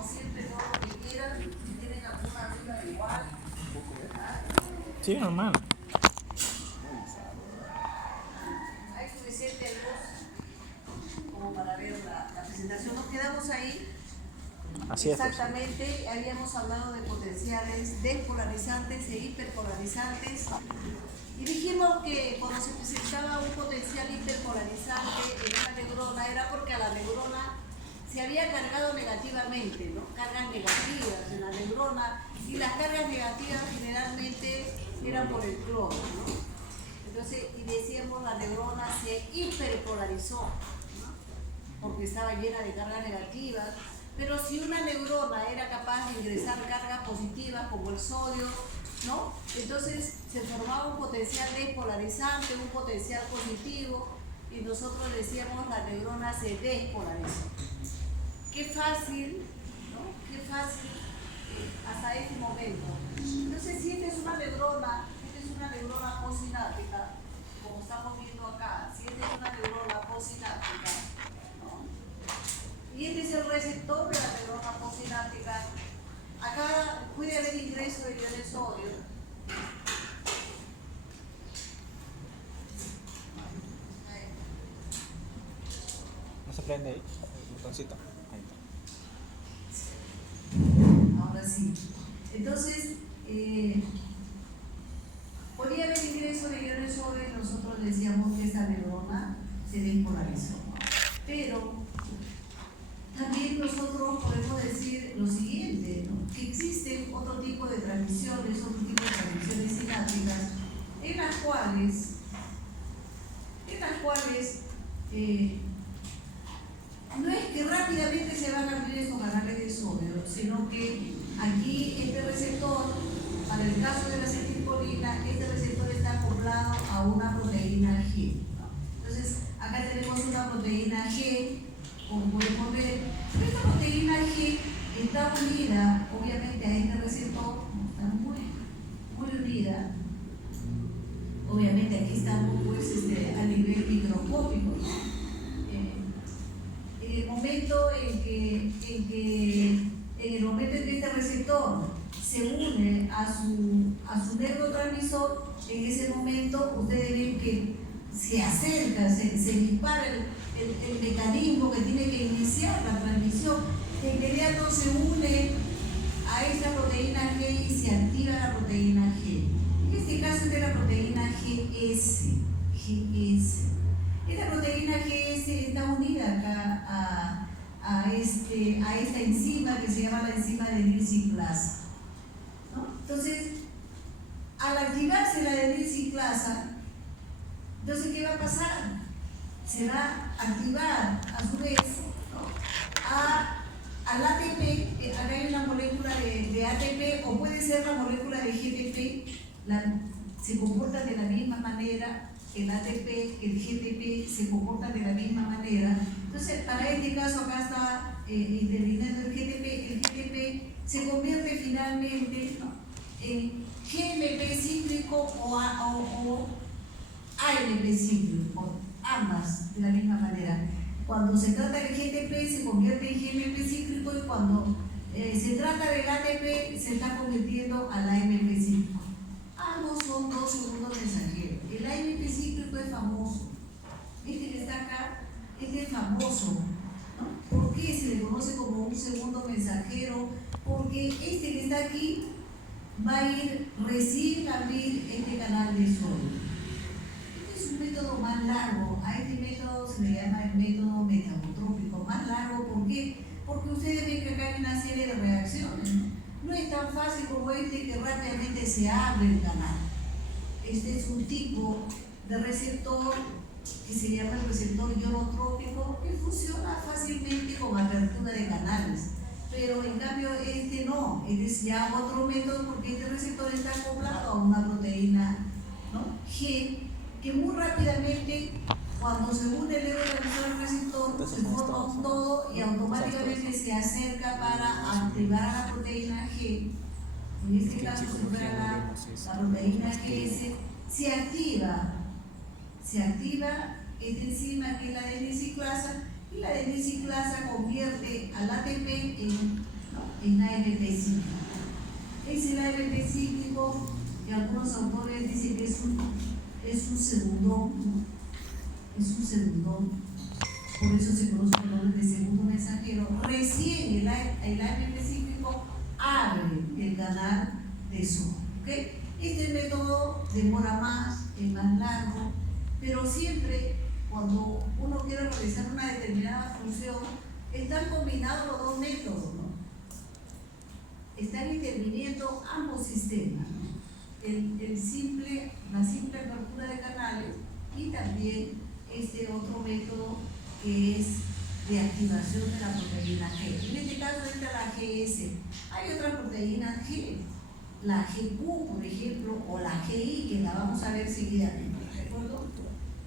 como siempre, todo lo que quieran. Si tienen alguna duda, igual. Sí, normal. Hay suficiente luz como para ver la presentación. Nos quedamos ahí. Así es. Exactamente, habíamos hablado de potenciales despolarizantes e hiperpolarizantes. Y dijimos que cuando se presentaba un potencial hiperpolarizante en una neurona era porque a la neurona se había cargado negativamente, ¿no? Cargas negativas en la neurona, y las cargas negativas generalmente eran por el cloro, ¿no? Entonces, y decíamos la neurona se hiperpolarizó, ¿no? Porque estaba llena de cargas negativas. Pero si una neurona era capaz de ingresar cargas positivas como el sodio, ¿no? Entonces se formaba un potencial despolarizante, un potencial positivo, y nosotros decíamos la neurona se despolarizó. Qué fácil, ¿no? Qué fácil hasta este momento. Entonces, si esta es una neurona postsináptica, como estamos viendo acá, si esta es una neurona postsináptica, ¿no? Y este es el receptor de la neurona postsináptica. Acá puede haber ingreso de iones sodio. No se prende ahí, el botoncito. Ahí está. Ahora sí. Entonces, podría haber ingreso de iones sodio y nosotros decíamos que esta neurona se despolarizó. Pero también nosotros podemos decir lo siguiente, ¿no? Que existen otro tipo de transmisiones sinápticas en las cuales no es que rápidamente se van a abrir esos canales de sodio, sino que aquí este receptor, para el caso de la acetilcolina, este receptor está acoplado a una proteína G, ¿no? Entonces, acá tenemos una proteína G, como podemos ver. Esta proteína G está unida, obviamente, a este receptor, está muy unida. Obviamente, aquí estamos pues, a nivel microscópico, ¿no? En el momento en que este receptor se une a su neurotransmisor, en ese momento ustedes ven que se acerca, se dispara el mecanismo que tiene que iniciar la transmisión. De inmediato se une a esta proteína G y se activa la proteína G. En este caso es de la proteína GS. Esta proteína GS está unida acá a esta enzima que se llama la enzima adenilciclasa, ¿no? Entonces, al activarse la adenilciclasa, entonces, ¿qué va a pasar? Se va a activar a su vez, ¿no? Al ATP. Acá hay una molécula de ATP, o puede ser la molécula de GTP, se comportan de la misma manera. El ATP, el GTP se comportan de la misma manera. Entonces, para este caso acá está interviniendo el GTP se convierte finalmente, ¿no?, en GMP cíclico o AMP cíclico, ambas de la misma manera. Cuando se trata del GTP se convierte en GMP cíclico, y cuando se trata del ATP se está convirtiendo al AMP cíclico. Ambos son dos segundos mensajeros. El AMP cíclico es famoso. Este que está acá, este es famoso, ¿no? ¿Por qué se le conoce como un segundo mensajero? Porque este que está aquí va a ir recién a abrir este canal de sodio. Este es un método más largo. A este método se le llama el método metabotrópico. Más largo, ¿por qué? Porque ustedes ven que acá hay una serie de reacciones, ¿no? No es tan fácil como este que rápidamente se abre el canal. Este es un tipo de receptor que se llama el receptor ionotrópico, que funciona fácilmente con apertura de canales. Pero en cambio este no, este es ya otro método, porque este receptor está acoplado a una proteína, ¿no?, G, que muy rápidamente, cuando se une el neurotransmisor al receptor, se forma un todo y automáticamente se acerca para activar a la proteína G. En este caso, si fuera la proteína GS, se activa esta enzima que es la adenilciclasa, y la adenilciclasa convierte al ATP en en AMP cíclico. Es el AMP cíclico que algunos autores dicen que es un segundón, ¿no? Es un segundón, por eso se conoce el nombre de segundo mensajero. Recién el AMP cíclico abre el canal de sodio. ¿Okay? Este método demora más, es más largo, pero siempre cuando uno quiere realizar una determinada función, están combinados los dos métodos, ¿no? Están interviniendo ambos sistemas, ¿no? La simple apertura de canales y también este otro método que es de activación de la proteína G. En este caso entra la GS. Hay otras proteínas G, la GQ, por ejemplo, o la GI, que la vamos a ver seguidamente, ¿de acuerdo?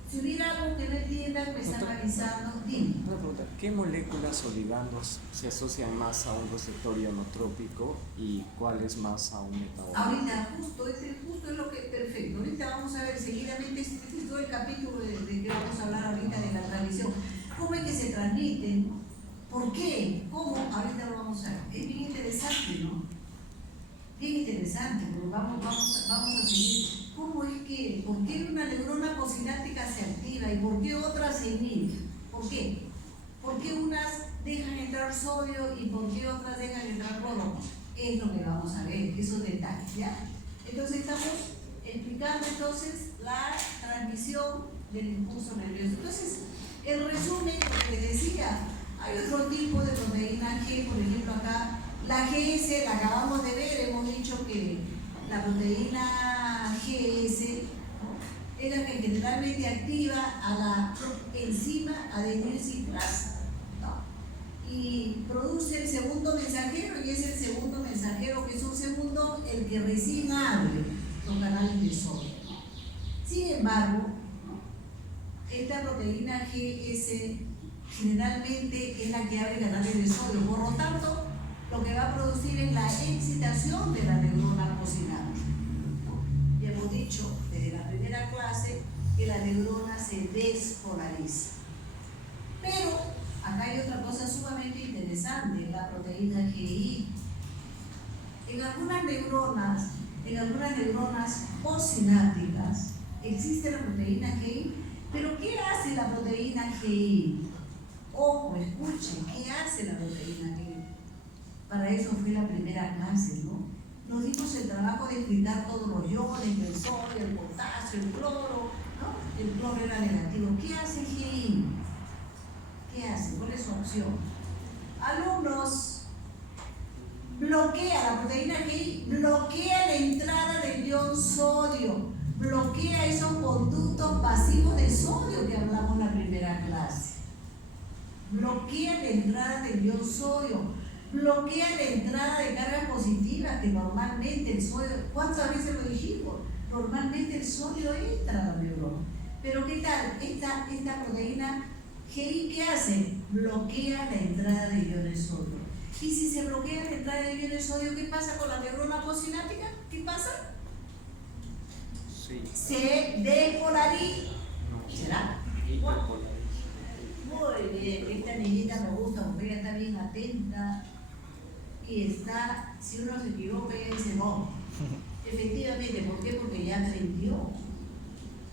Si hubiera algo que no entiendan, me están avisando. Dime. Una pregunta, ¿qué moléculas o ligandos se asocian más a un receptor ionotrópico y cuáles más a un metabólico? Ahorita, justo es lo que, perfecto. Ahorita vamos a ver seguidamente, este es todo el capítulo de que vamos a hablar ahorita de la transmisión. ¿Cómo es que se transmiten? ¿Por qué? ¿Cómo? Ahorita lo vamos a ver. Es bien interesante, ¿no? Bien interesante, pero vamos a seguir. ¿Cómo es que, por qué una neurona posináptica se activa y por qué otras se inhiben? ¿Por qué? ¿Por qué unas dejan entrar sodio y por qué otras dejan entrar cloro? Es lo que vamos a ver, esos detalles, ¿ya? Entonces estamos explicando entonces la transmisión del impulso nervioso. Entonces, el resumen, lo que les decía, hay otro tipo de proteína G, por ejemplo acá, la GS la acabamos de ver, hemos dicho que la proteína GS, ¿no?, es la que generalmente activa a la enzima adenosina, ¿no?, y produce el segundo mensajero, y es el segundo mensajero, que es un segundo, el que recién abre los canales de sodio. Sin embargo, ¿no?, esta proteína GS generalmente es la que abre canales de sodio, por lo tanto, lo que va a producir es la excitación de la neurona posináptica. Ya hemos dicho desde la primera clase que la neurona se despolariza. Pero acá hay otra cosa sumamente interesante, la proteína GI. En algunas neuronas posinápticas existe la proteína GI, pero ¿qué hace la proteína GI? Ojo, escuchen, ¿qué hace la proteína GI? Para eso fue la primera clase, ¿no? Nos dimos el trabajo de explicar todos los iones, el sodio, el potasio, el cloro, ¿no? El cloro era negativo. ¿Qué hace GI? ¿Qué hace? ¿Cuál es su opción? Alumnos, bloquea la proteína GI, bloquea la entrada del ion sodio, bloquea esos conductos pasivos de sodio que hablamos en la primera clase. Bloquea la entrada del ion sodio. Bloquea la entrada de cargas positivas que normalmente el sodio, ¿cuántas veces lo dijimos? Normalmente el sodio entra a la neurona. Pero ¿qué tal? Esta proteína GI, ¿qué hace? Bloquea la entrada de iones sodio. Y si se bloquea la entrada de iones sodio, ¿qué pasa con la neurona posináptica? ¿Qué pasa? Sí. Se despolariza. No. ¿Será? Hiperpolariza. Muy bien, esta niñita me gusta porque ella está bien atenta y está, si uno se equivoca, ella dice no. Efectivamente, ¿por qué? Porque ya aprendió.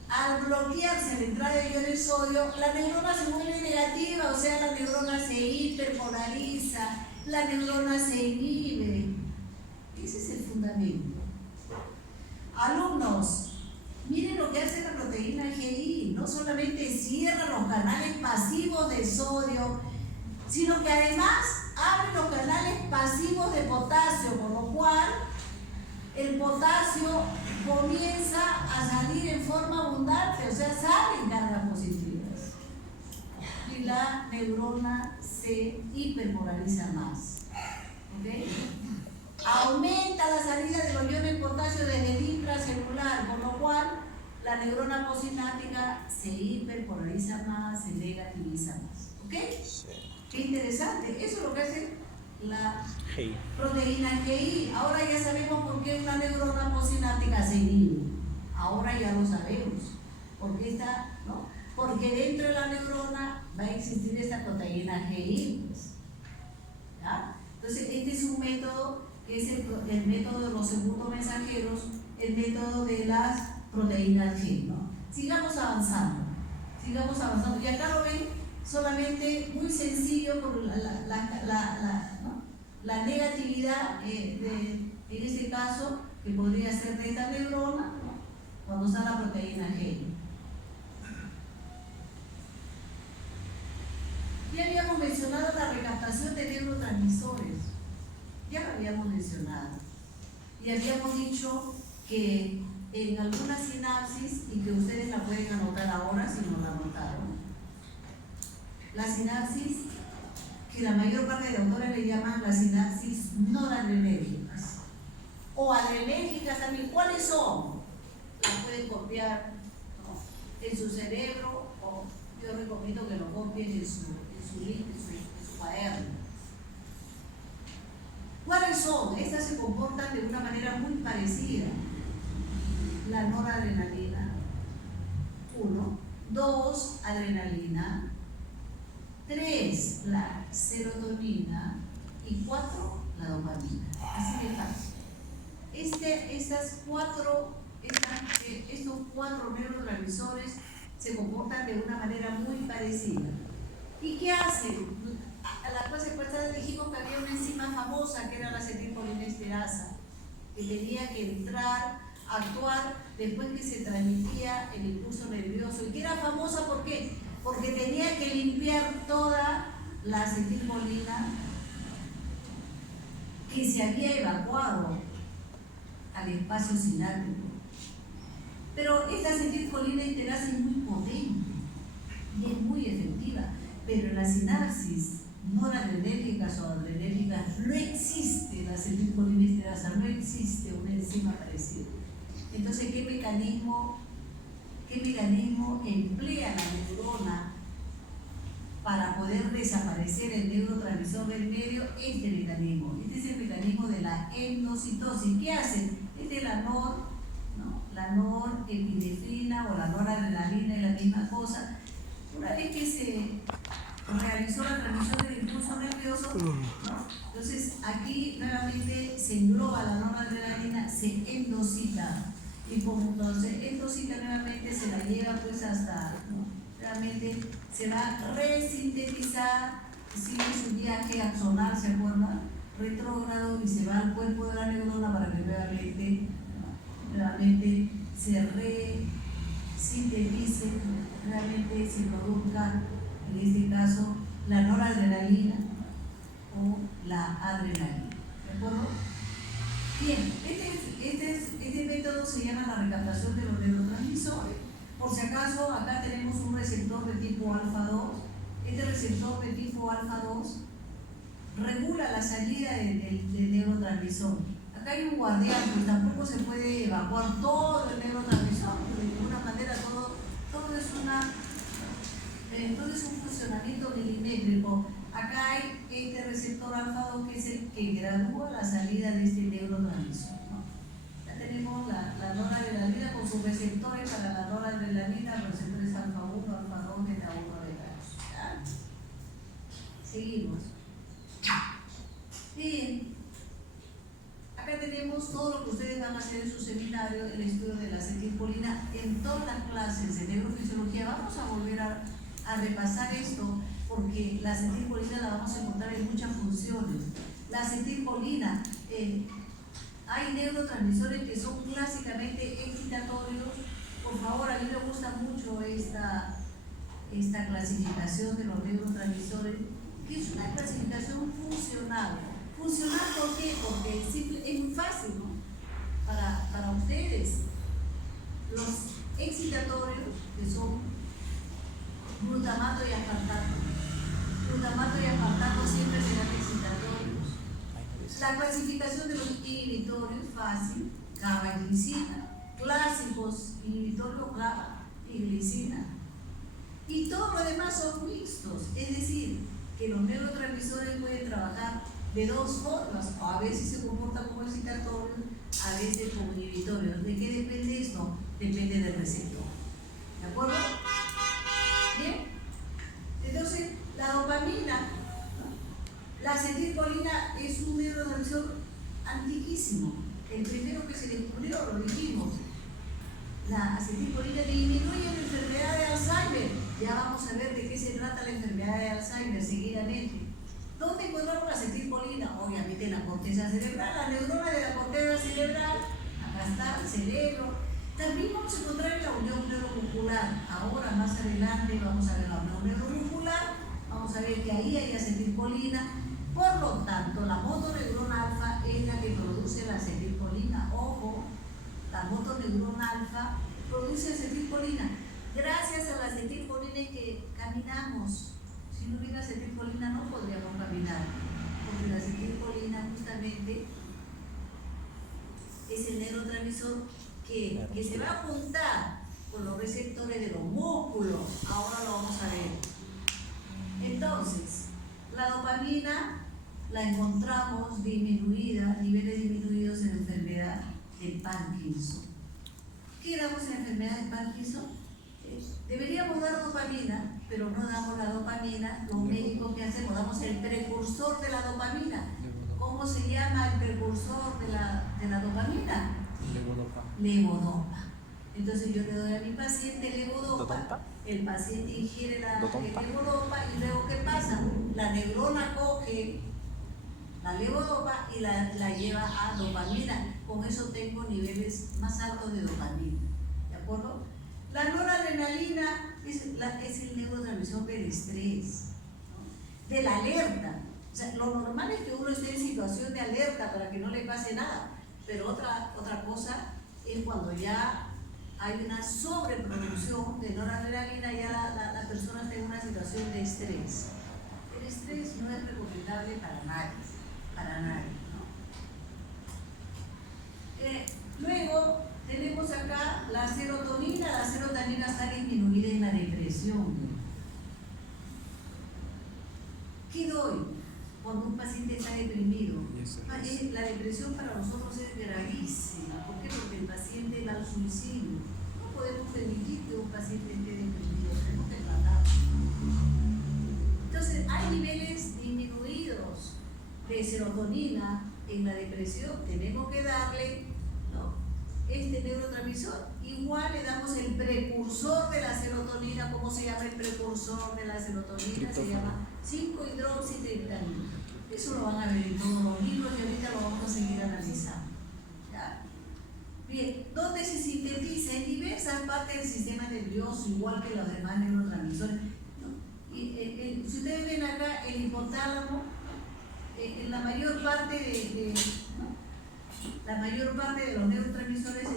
Al bloquearse la entrada de iones sodio, la neurona se vuelve negativa, o sea, la neurona se hiperpolariza, la neurona se inhibe. Ese es el fundamento. Alumnos, miren lo que hace la proteína GI. No solamente cierra los canales pasivos de sodio, sino que además abre los canales pasivos de potasio, con lo cual el potasio comienza a salir en forma abundante, o sea, salen cargas positivas. Y la neurona se hiperpolariza más. ¿Okay? Aumenta la salida de los iones potasio desde el intracelular, con lo cual la neurona posináptica se hiperpolariza más, se negativiza más. ¿Ok? Sí. Qué interesante. Eso es lo que hace la GI. proteína GI. Ahora ya sabemos por qué una neurona posináptica se inhibe. Ahora ya lo sabemos. Porque ¿no? Porque dentro de la neurona va a existir esta proteína GI. Pues. ¿Ya? Entonces, este es un método que es el método de los segundos mensajeros, el método de las proteínas G, ¿no? Sigamos avanzando. Y acá lo ven solamente muy sencillo por la negatividad en este caso, que podría ser de esta neurona, ¿no? Cuando está la proteína G. Ya habíamos mencionado la recaptación de neurotransmisores. Ya lo habíamos mencionado. Y habíamos dicho que en algunas sinapsis, y que ustedes la pueden anotar ahora si no la anotaron, la sinapsis, que la mayor parte de autores le llaman las sinapsis noradrenérgicas o adrenérgicas también. ¿Cuáles son? Las pueden copiar, ¿no?, en su cerebro, o yo recomiendo que lo copien en su cuaderno. ¿Cuáles son? Estas se comportan de una manera muy parecida. La noradrenalina, 1, 2, adrenalina, 3, la serotonina y 4, la dopamina. Así de fácil. Estos cuatro neurotransmisores se comportan de una manera muy parecida. ¿Y qué hacen? A la clase pasada dijimos que había una enzima famosa que era la acetilcolinesterasa, que tenía que entrar, actuar después que se transmitía el impulso nervioso, y que era famosa ¿por qué? Porque tenía que limpiar toda la acetilcolina que se había evacuado al espacio sináptico. Pero esta acetilcolinesterasa es muy potente y es muy efectiva, pero en las sinapsis noradrenérgicas o adrenérgicas no existe la acetilcolinesterasa, no existe una enzima parecida. Entonces, ¿qué mecanismo emplea la neurona para poder desaparecer el neurotransmisor del medio? Este mecanismo. Este es el mecanismo de la endocitosis. ¿Qué hacen? Este es la norepinefrina o la noradrenalina, es la misma cosa. Una vez que se realizó la transmisión del impulso nervioso, ¿no?, entonces aquí nuevamente se engloba la noradrenalina, se endocita, y como entonces endocita nuevamente se la lleva pues hasta, ¿no?, realmente se va a resintetizar, sigue su viaje axonal, ¿se acuerdan?, retrógrado, y se va al cuerpo de la neurona para que nuevamente se resintetice, realmente se produzca, en este caso, la noradrenalina o la adrenalina. ¿De acuerdo? Bien, este método se llama la recaptación de los neurotransmisores. Por si acaso, acá tenemos un receptor de tipo alfa 2. Este receptor de tipo alfa 2 regula la salida del neurotransmisor. Acá hay un guardián, pues tampoco se puede evacuar todo el neurotransmisor, de ninguna manera todo es un funcionamiento milimétrico. Acá hay este receptor alfa 2 que es el que gradúa la salida de este neurotransmisor, ¿no? Ya tenemos la noradrenalina con sus receptores para la noradrenalina, los receptores alfa 1, alfa 2, beta 1, beta 2. Seguimos. Bien. Acá tenemos todo lo que ustedes van a hacer en su seminario, el estudio de la acetilcolina en todas las clases de neurofisiología. Vamos a volver a repasar esto, porque la acetilcolina la vamos a encontrar en muchas funciones. La acetilcolina, hay neurotransmisores que son clásicamente excitatorios. Por favor, a mí me gusta mucho esta clasificación de los neurotransmisores, que es una clasificación funcional. ¿Funcional por qué? Porque es muy fácil, ¿no?, para ustedes. Los excitatorios, que son glutamato y aspartato. Glutamato y aspartato siempre serán excitatorios. La clasificación de los inhibitorios, fácil, GABA y glicina. Clásicos, inhibitorios GABA y glicina. Y todo lo demás son mixtos, es decir, que los neurotransmisores pueden trabajar de dos formas, o a veces se comportan como excitatorios, a veces como inhibitorios. ¿De qué depende esto? Depende del receptor. ¿De acuerdo? Bien. Entonces, la dopamina, ¿no?, la acetilcolina es un neurotransmisor antiquísimo. El primero que se descubrió, lo dijimos, la acetilcolina disminuye la enfermedad de Alzheimer. Ya vamos a ver de qué se trata la enfermedad de Alzheimer seguidamente. ¿Dónde encontramos la acetilcolina? Obviamente en la corteza cerebral, la neurona de la corteza cerebral. Acá está el cerebro. También vamos a encontrar en la unión neuromuscular. Ahora, más adelante, vamos a ver la unión neuromuscular. Vamos a ver que ahí hay acetilcolina. Por lo tanto, la motoneurona alfa es la que produce la acetilcolina. Ojo, la motoneurona alfa produce acetilcolina. Gracias a la acetilcolina es que caminamos. Si no hubiera acetilcolina no podríamos caminar, porque la acetilcolina justamente es el neurotransmisor que se va a juntar con los receptores de los músculos. Ahora lo vamos a ver. Entonces, la dopamina la encontramos disminuida, niveles disminuidos en la enfermedad de Parkinson. ¿Qué damos en la enfermedad de Parkinson? Deberíamos dar dopamina, pero no damos la dopamina. Los médicos que hacemos, damos el precursor de la dopamina. ¿Cómo se llama el precursor de la dopamina? Levodopa. Entonces yo le doy a mi paciente levodopa, el paciente ingiere el levodopa y luego ¿qué pasa? La neurona coge la levodopa y la lleva a dopamina. Con eso tengo niveles más altos de dopamina. ¿De acuerdo? La noradrenalina es el neurotransmisor del estrés, ¿no? De la alerta. O sea, lo normal es que uno esté en situación de alerta para que no le pase nada, pero otra cosa es cuando ya hay una sobreproducción de noradrenalina, ya la persona está en una situación de estrés. El estrés no es recomendable para nadie, ¿no? Luego tenemos acá la serotonina está disminuida en la depresión. ¿Qué doy cuando un paciente está deprimido? La depresión para nosotros es gravísima. ¿Por qué? Porque el paciente va al suicidio. No podemos permitir que un paciente esté deprimido, tenemos que tratarlo. Entonces, hay niveles disminuidos de serotonina en la depresión, tenemos que darle, ¿no?, este neurotransmisor. Igual le damos el precursor de la serotonina. ¿Cómo se llama el precursor de la serotonina? Se llama 5-hidroxitriptamina. Eso lo van a ver en todos los libros y ahorita lo vamos a seguir analizando. ¿Ya? Bien, ¿dónde se sintetiza? En diversas partes del sistema nervioso, igual que los demás neurotransmisores, ¿no? Si ustedes ven acá el hipotálamo, en la mayor parte la mayor parte de los neurotransmisores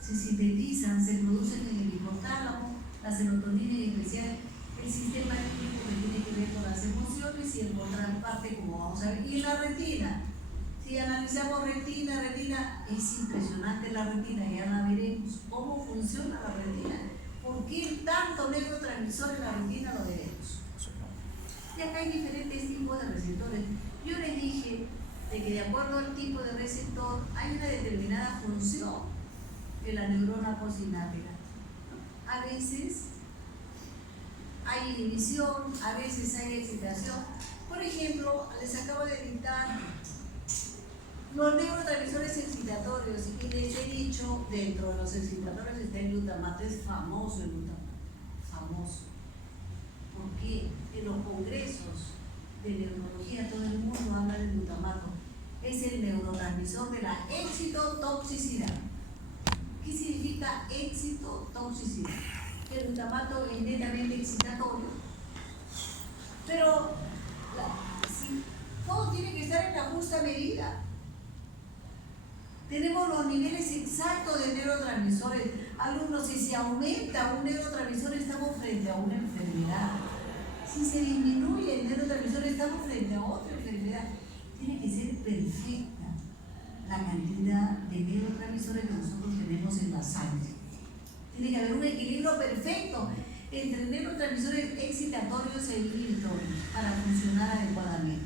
se sintetizan, se producen en el hipotálamo, la serotonina en especial, el sistema límbico que tiene que ver con las emociones y en otra parte, como vamos a ver, y la retina. Si analizamos retina, es impresionante la retina, ya la veremos, cómo funciona la retina, por qué tanto neurotransmisor en la retina lo veremos. Y acá hay diferentes tipos de receptores. Yo les dije de que de acuerdo al tipo de receptor hay una determinada función de la neurona postsináptica. A veces hay inhibición, a veces hay excitación. Por ejemplo, les acabo de dictar los neurotransmisores excitatorios y les he dicho, dentro de los excitatorios está el glutamato. Es famoso el glutamato, famoso. Porque en los congresos de neurología todo el mundo habla del glutamato. Es el neurotransmisor de la excitotoxicidad. ¿Qué significa excitotoxicidad? El glutamato es netamente excitatorio, pero todo tiene que estar en la justa medida. Tenemos los niveles exactos de neurotransmisores. Alumnos, si se aumenta un neurotransmisor estamos frente a una enfermedad. Si se disminuye el neurotransmisor estamos frente a otra enfermedad. Tiene que ser perfecta la cantidad de neurotransmisores que nosotros tenemos en la sangre. Tiene que haber un equilibrio perfecto entre neurotransmisores excitatorios e inhibitorios para funcionar adecuadamente.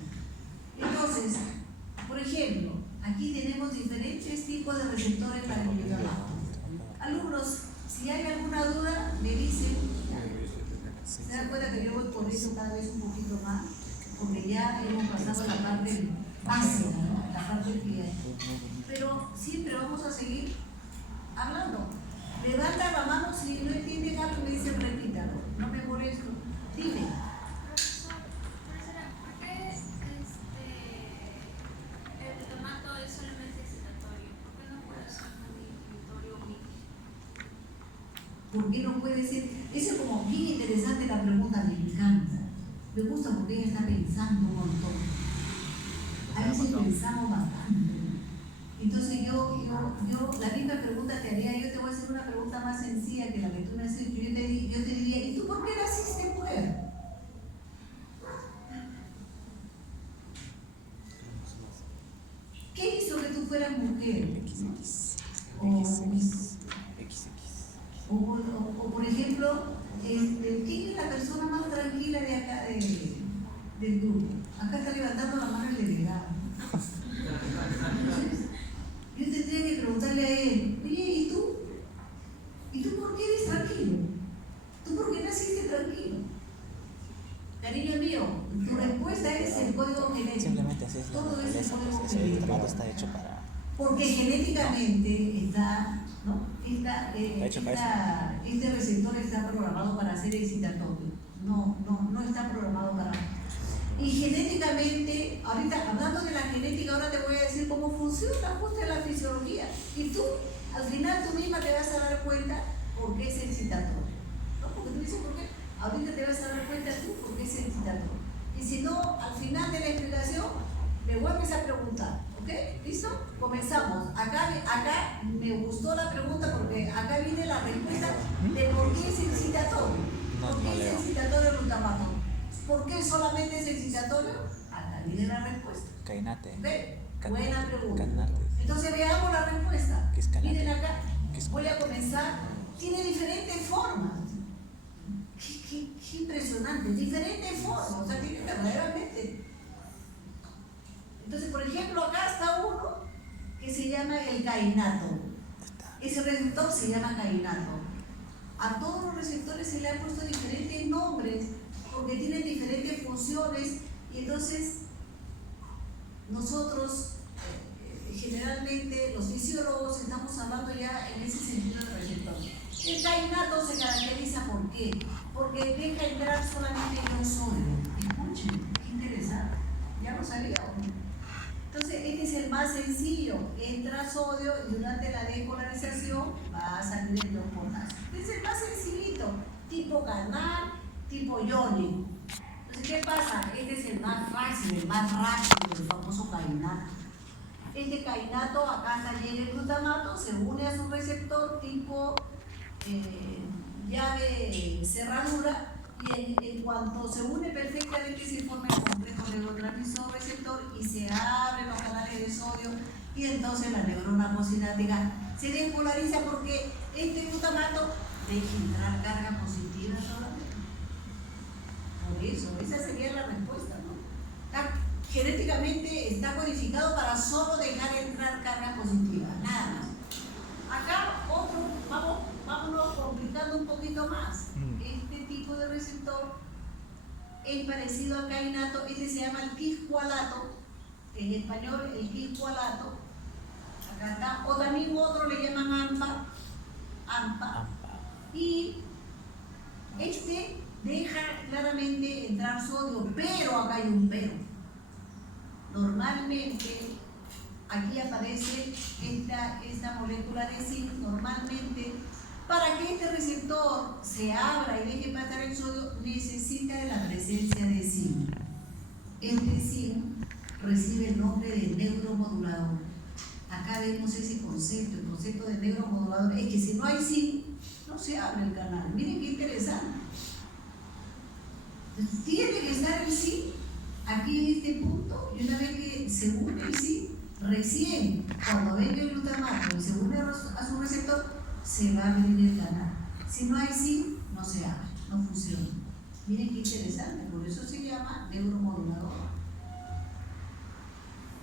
Entonces, por ejemplo, aquí tenemos diferentes tipos de receptores para el glutamato. Alumnos, si hay alguna duda, me dicen. Se dan cuenta que yo voy por eso cada vez un poquito más, porque ya hemos pasado la parte básica, ¿no? taparte el pie. Pero siempre vamos a seguir hablando. Levanta la mano si no entiendes algo y me dice repítalo. No me molesto. Dime. Profesora, ¿por qué el glutamato es solamente excitatorio? ¿Por qué no puede ser un inhibitorio único? ¿Por qué no puede ser? Eso es como bien interesante la pregunta, me encanta. Me gusta porque ella está pensando un montón. A veces pensamos bastante. Entonces yo la misma pregunta te haría, yo te voy a hacer una pregunta más sencilla que la que tú me has hecho. Yo te diría, ¿y tú por qué naciste mujer? ¿Qué hizo que tú fueras mujer? O por ejemplo, ¿quién es la persona más tranquila de acá del grupo? Acá está levantando la mano el delegado. Entonces, yo tendría que preguntarle a él, oye, ¿y tú? ¿Y tú por qué eres tranquilo? ¿Tú por qué naciste tranquilo? Cariño mío, tu respuesta es el código genético. Simplemente así es la Todo es el naturaleza, código pues, el genético. glutamato está hecho para... Porque genéticamente está, ¿no? Este receptor está programado para ser excitatorio. No está programado para... Y genéticamente, ahorita hablando de la genética, ahora te voy a decir cómo funciona justo en la fisiología. Y tú, al final tú misma te vas a dar cuenta por qué es excitatorio. ¿No? Porque tú dices por qué. Ahorita te vas a dar cuenta tú por qué es excitatorio. Y si no, al final de la explicación, me vuelves a preguntar. ¿Ok? ¿Listo? Comenzamos. Acá me gustó la pregunta porque acá viene la respuesta de por qué es excitatorio. ¿Por qué es excitatorio el glutamato? ¿Por qué solamente es excitatorio? Acá viene la respuesta. Cainate. ¿Ve? Buena pregunta. Canate. Entonces veamos la respuesta. ¿Qué es canate? Miren acá. ¿Qué es Voy a comenzar. Tiene diferentes formas. Qué impresionante. Diferentes formas. O sea, tiene verdaderamente. Entonces, por ejemplo, acá está uno que se llama el cainato. Ese receptor se llama cainato. A todos los receptores se le han puesto diferentes nombres porque tienen diferentes funciones y entonces nosotros generalmente los fisiólogos estamos hablando ya en ese sentido del receptor. El cainato se caracteriza ¿por qué? Porque deja entrar solamente ion sodio. Escuchen, qué interesante. Ya lo sabía. Entonces, este es el más sencillo. Entra sodio y durante la depolarización va a salir el ion potasio. Este es el más sencillito, tipo canal, tipo iónico. Entonces, ¿qué pasa? Este es el más fácil, el más rápido, el famoso cainato. Este cainato, acá está llega el glutamato, se une a su receptor tipo llave cerradura y en cuanto se une perfectamente se forma el complejo neurotransmisor receptor y se abren los canales de sodio y entonces la neurona postsináptica se despolariza porque este glutamato deja entrar carga positiva solamente. Por eso, esa sería la respuesta, ¿no? Genéticamente está codificado para solo dejar entrar carga positiva, nada más. Acá otro, vámonos complicando un poquito más. Este tipo de receptor es parecido al cainato, este se llama el quisqualato, en español el quisqualato. Acá está, o también otro le llaman AMPA. Y este deja claramente entrar sodio, pero acá hay un pero. Normalmente, aquí aparece esta molécula de zinc, normalmente, para que este receptor se abra y deje pasar el sodio, necesita de la presencia de zinc. Este zinc recibe el nombre de neuromodulador. Acá vemos ese concepto, el concepto de neuromodulador. Es que si no hay zinc, no se abre el canal. Miren qué interesante. Tiene que estar el zinc aquí en este punto, y una vez que se une el zinc, recién cuando venga el glutamato y se une a su receptor, se va a abrir el canal. Si no hay zinc, no se abre, no funciona. Miren qué interesante, por eso se llama neuromodulador.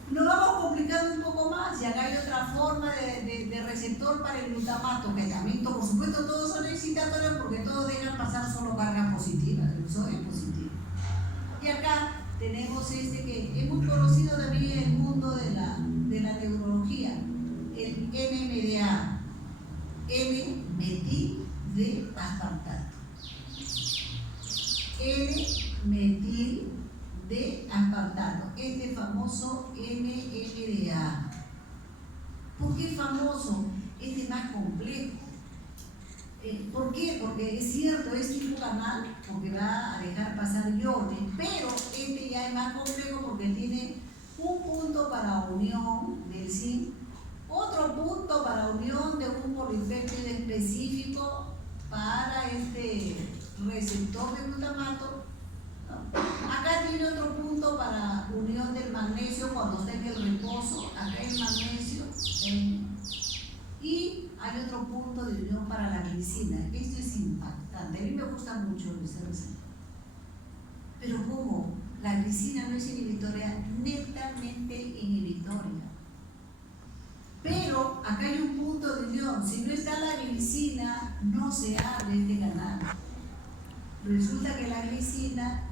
Nos vamos complicando un poco más, y acá hay otra forma de receptor para el glutamato, que también, por supuesto, todos son excitatorios porque todos dejan pasar solo cargas positivas, el sodio es positivo. Y acá tenemos este que es muy conocido también en el mundo de la famoso NMDA. ¿Por qué famoso? Este es más complejo. ¿Por qué? Porque es cierto, es tipo canal, porque va a dejar pasar iones, pero este ya es más complejo porque tiene un punto para unión del zinc, otro punto para unión de un polipéptido específico para este receptor de glutamato, ¿no? Acá tiene otro punto para unión del magnesio cuando está en el reposo, acá el magnesio, y hay otro punto de unión para la glicina. Esto es impactante, a mí me gusta mucho ese receptor. Pero ¿cómo? La glicina no es inhibitoria, netamente inhibitoria. Pero acá hay un punto de unión. Si no está la glicina, no se abre este canal. Resulta que la glicina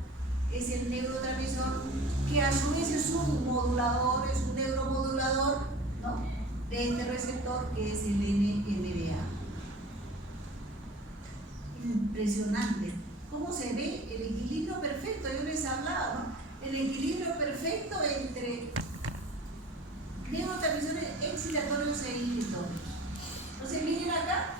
es el neurotransmisor que a su vez es un modulador, es un neuromodulador, ¿no?, de este receptor que es el NMDA. Impresionante. ¿Cómo se ve el equilibrio perfecto? Yo les hablaba, ¿no? El equilibrio perfecto entre neurotransmisores excitatorios e inhibitorios. Entonces miren acá,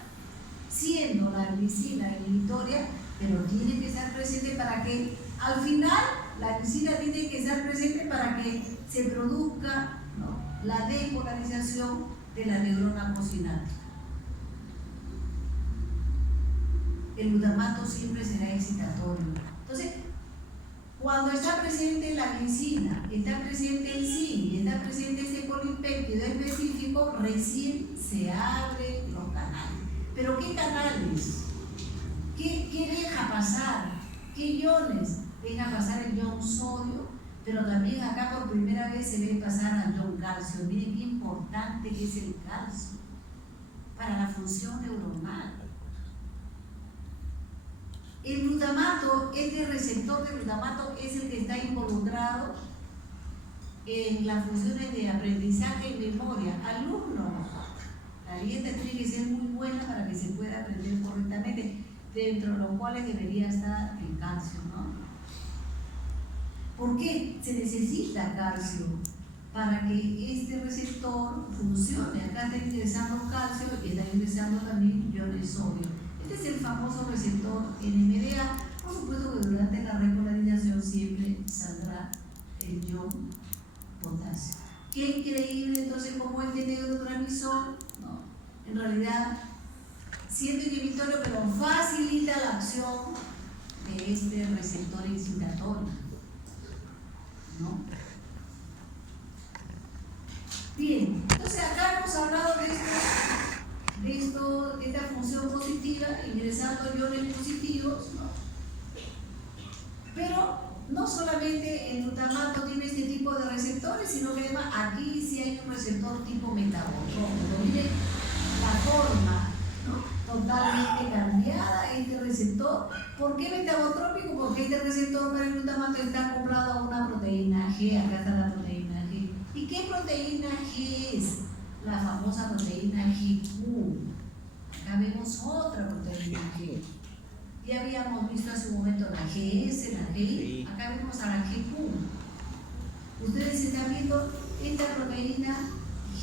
siendo la glicina inhibitoria, pero tiene que estar presente para que, al final, la glicina tiene que estar presente para que se produzca, ¿no?, la depolarización de la neurona postsináptica. El glutamato siempre será excitatorio. Entonces, cuando está presente la glicina, está presente el zinc y está presente ese polipéptido específico, recién se abren los canales. ¿Pero qué canales? ¿Qué deja pasar? ¿Qué iones? Deja pasar el ion sodio, pero también acá por primera vez se ve pasar al ion calcio. Miren qué importante que es el calcio para la función neuronal. El glutamato, este receptor de glutamato es el que está involucrado en las funciones de aprendizaje y memoria. Alumnos, la dieta tiene que ser muy buena para que se pueda aprender correctamente, dentro de los cuales debería estar el calcio, ¿no? ¿Por qué? Se necesita calcio para que este receptor funcione. Acá está ingresando calcio y está ingresando también iones sodio. Este es el famoso receptor NMDA. Por supuesto que durante la repolarización siempre saldrá el ion potasio. Qué increíble entonces como este neurotransmisor, ¿no?, en realidad siendo inhibitorio, pero facilita la acción de este receptor excitatorio, ¿no? Bien, entonces acá hemos hablado de esta función positiva, ingresando iones positivos, ¿no? Pero no solamente el glutamato tiene este tipo de receptores, sino que además aquí sí hay un receptor tipo metabotrópico. Miren la forma, ¿no?, totalmente cambiada este receptor. ¿Por qué metabotrópico? Porque este receptor para el glutamato está acoplado a una proteína G. Acá está la proteína G. ¿Y qué proteína G es? La famosa proteína GQ. Acá vemos otra proteína G. Ya habíamos visto hace un momento la GS, la GI. Acá vemos a la GQ. Ustedes están viendo esta proteína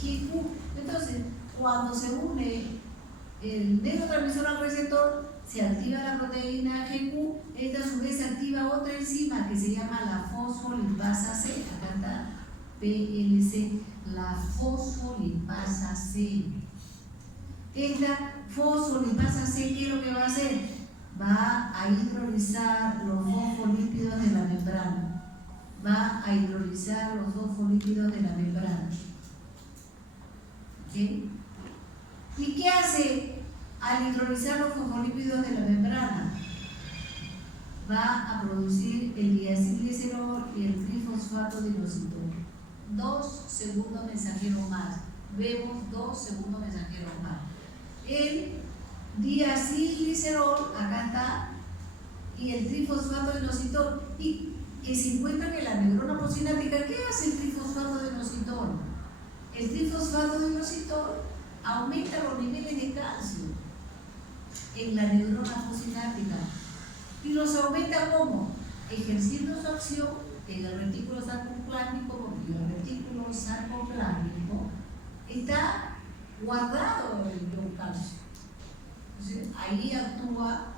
GQ. Entonces, cuando se une el neurotransmisor al receptor, se activa la proteína GQ. Esta a su vez activa otra enzima que se llama la fosfolipasa C. Acá está PLC, la fosfolipasa C. Esta fosfolipasa C, ¿qué es lo que va a hacer? Va a hidrolizar los fosfolípidos de la membrana. Va a hidrolizar los fosfolípidos de la membrana. ¿Ok? ¿Y qué hace al hidrolizar los fosfolípidos de la membrana? Va a producir el diacilglicerol y el trifosfato de inositol. 2 segundos mensajeros más. Vemos 2 segundos mensajeros más. El diacilglicerol, acá está, y el trifosfato de inositol, y que se encuentran en la neurona postsináptica. ¿Qué hace el trifosfato de inositol? El trifosfato de inositol aumenta los niveles de calcio en la neurona postsináptica. ¿Y los aumenta cómo? Ejerciendo su acción en el retículo sarcoplástico, porque sarcoplámico está guardado en el ion calcio. Entonces, ahí actúa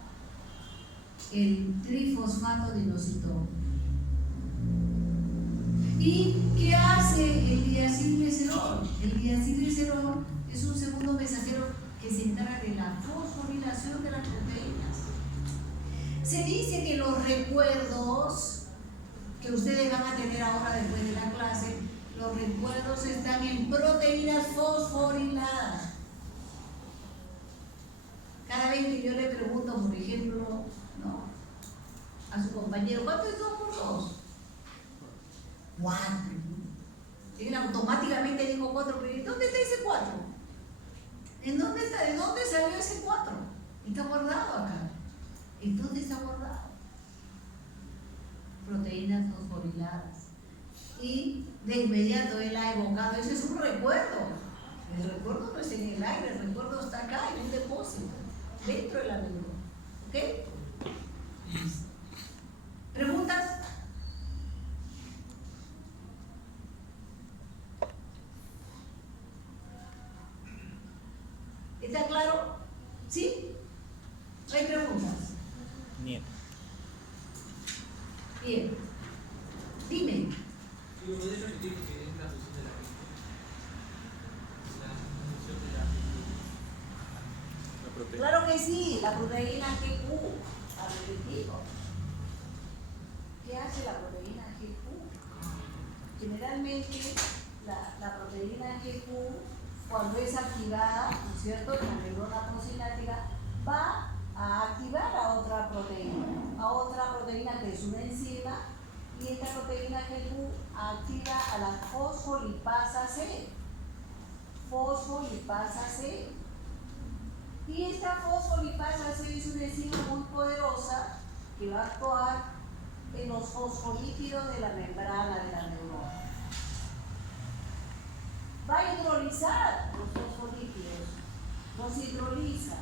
el trifosfato de inositol. ¿Y qué hace el diacilglicerol? El diacilglicerol es un segundo mensajero que se encarga de la fosforilación de las proteínas. Se dice que los recuerdos que ustedes van a tener ahora después de la clase, los recuerdos están en proteínas fosforiladas. Cada vez que yo le pregunto, por ejemplo, ¿no?, a su compañero, ¿cuánto es 2 por 2? 4. Él automáticamente dijo 4, pero ¿dónde está ese 4? ¿En dónde está? ¿De dónde salió ese 4? Está guardado acá. ¿En dónde está guardado? Proteínas fosforiladas. Y de inmediato él ha evocado, ese es un recuerdo. El recuerdo no es en el aire, el recuerdo está acá en un depósito, dentro de la neurona. ¿Ok? ¿Preguntas? ¿Está claro? ¿Sí? ¿No hay preguntas? Bien. Bien. Dime. ¿Puedes repetir qué es la función de la función de La proteína. Claro que sí, la proteína GQ. A repetirlo. ¿Qué hace la proteína GQ? Generalmente la proteína GQ, cuando es activada, ¿no es cierto?, en la neurona postsináptica, va a activar a otra proteína que es una enzima, y esta proteína GQ activa a la fosfolipasa C. Fosfolipasa C. Y esta fosfolipasa C es una enzima muy poderosa que va a actuar en los fosfolípidos de la membrana de la neurona. Va a hidrolizar los fosfolípidos, los hidroliza.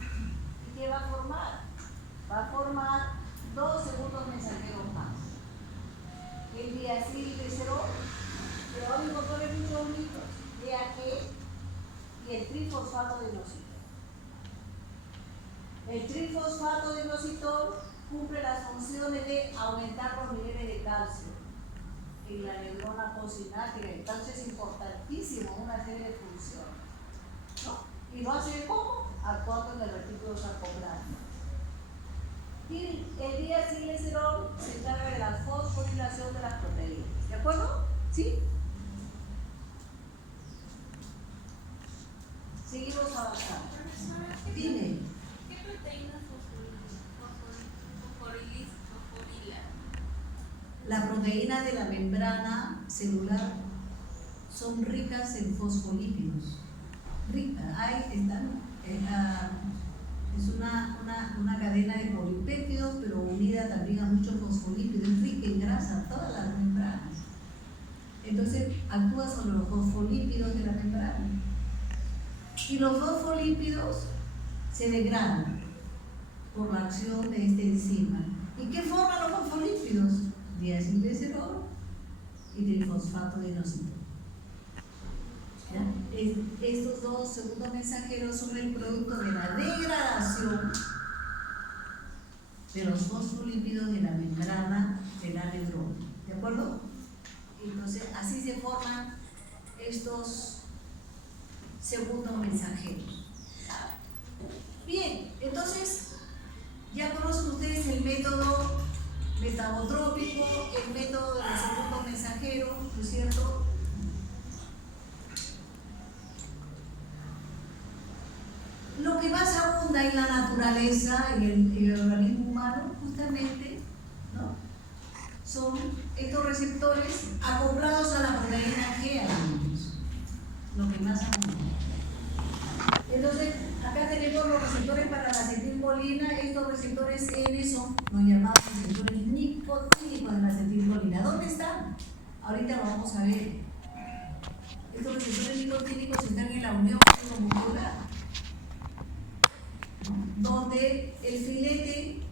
¿Y qué va a formar? Va a formar 2 segundos mensajeros más. El diacilglicerol, que ahora incorpora muchos bonitos, DHA, y el trifosfato de inositol. El trifosfato de inositol cumple las funciones de aumentar los niveles de calcio en la neurona postsináptica. El calcio es importantísimo en una serie de funciones, ¿no? ¿Y lo hace cómo? Actuando en el retículo sarcoplámico. Y el diacilglicerol se encarga de la fosforilación de las proteínas. ¿De acuerdo? ¿Sí? Seguimos avanzando. Profesora, Dime. ¿qué proteínas fosforilan? Las proteínas de la membrana celular son ricas en fosfolípidos. Ricas. Ahí están. Es una cadena de polipéptidos, pero unida también a muchos fosfolípidos. Es rica en grasa, todas las membranas. Entonces actúa sobre los fosfolípidos de la membrana. Y los fosfolípidos se degradan por la acción de esta enzima. ¿Y qué forman los fosfolípidos? Diacilglicerol y trifosfato de inositol. Estos 2 segundos mensajeros son el producto de la degradación de los fosfolípidos de la membrana de la neurona. ¿De acuerdo? Entonces, así se forman estos segundos mensajeros. Bien, entonces, ya conocen ustedes el método metabotrópico, el método de los segundos mensajeros, ¿no es cierto? Lo que más abunda en la naturaleza, en el organismo humano, justamente, ¿no?, son estos receptores acoplados a la proteína G, amigos. Lo que más abunda. Entonces, acá tenemos los receptores para la acetilcolina. Estos receptores N son los llamados receptores nicotínicos de la acetilcolina. ¿Dónde están? Ahorita lo vamos a ver. Estos receptores nicotínicos están en la unión muscular, donde el filete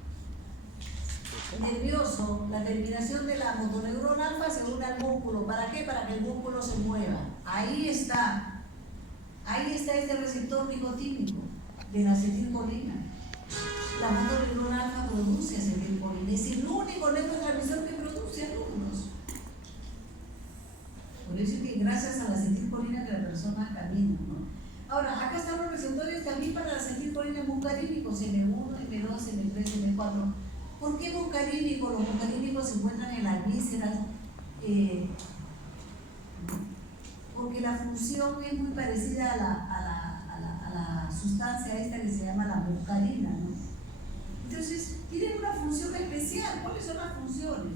nervioso, la terminación de la motoneurona alfa se une al músculo. ¿Para qué? Para que el músculo se mueva. Ahí está este receptor nicotínico de la acetilcolina. La motoneurona alfa produce acetilcolina. Es el único neurotransmisor que produce, alumnos. Por eso es que gracias a la acetilcolina que la persona camina, ¿no? Ahora, acá están los receptores también para la acetilcolina muscarínicos, M1, M2, M3, M4. ¿Por qué muscarínicos? Los muscarínicos se encuentran en las vísceras, porque la función es muy parecida a la sustancia esta que se llama la muscarina, ¿no? Entonces, tienen una función especial. ¿Cuáles son las funciones?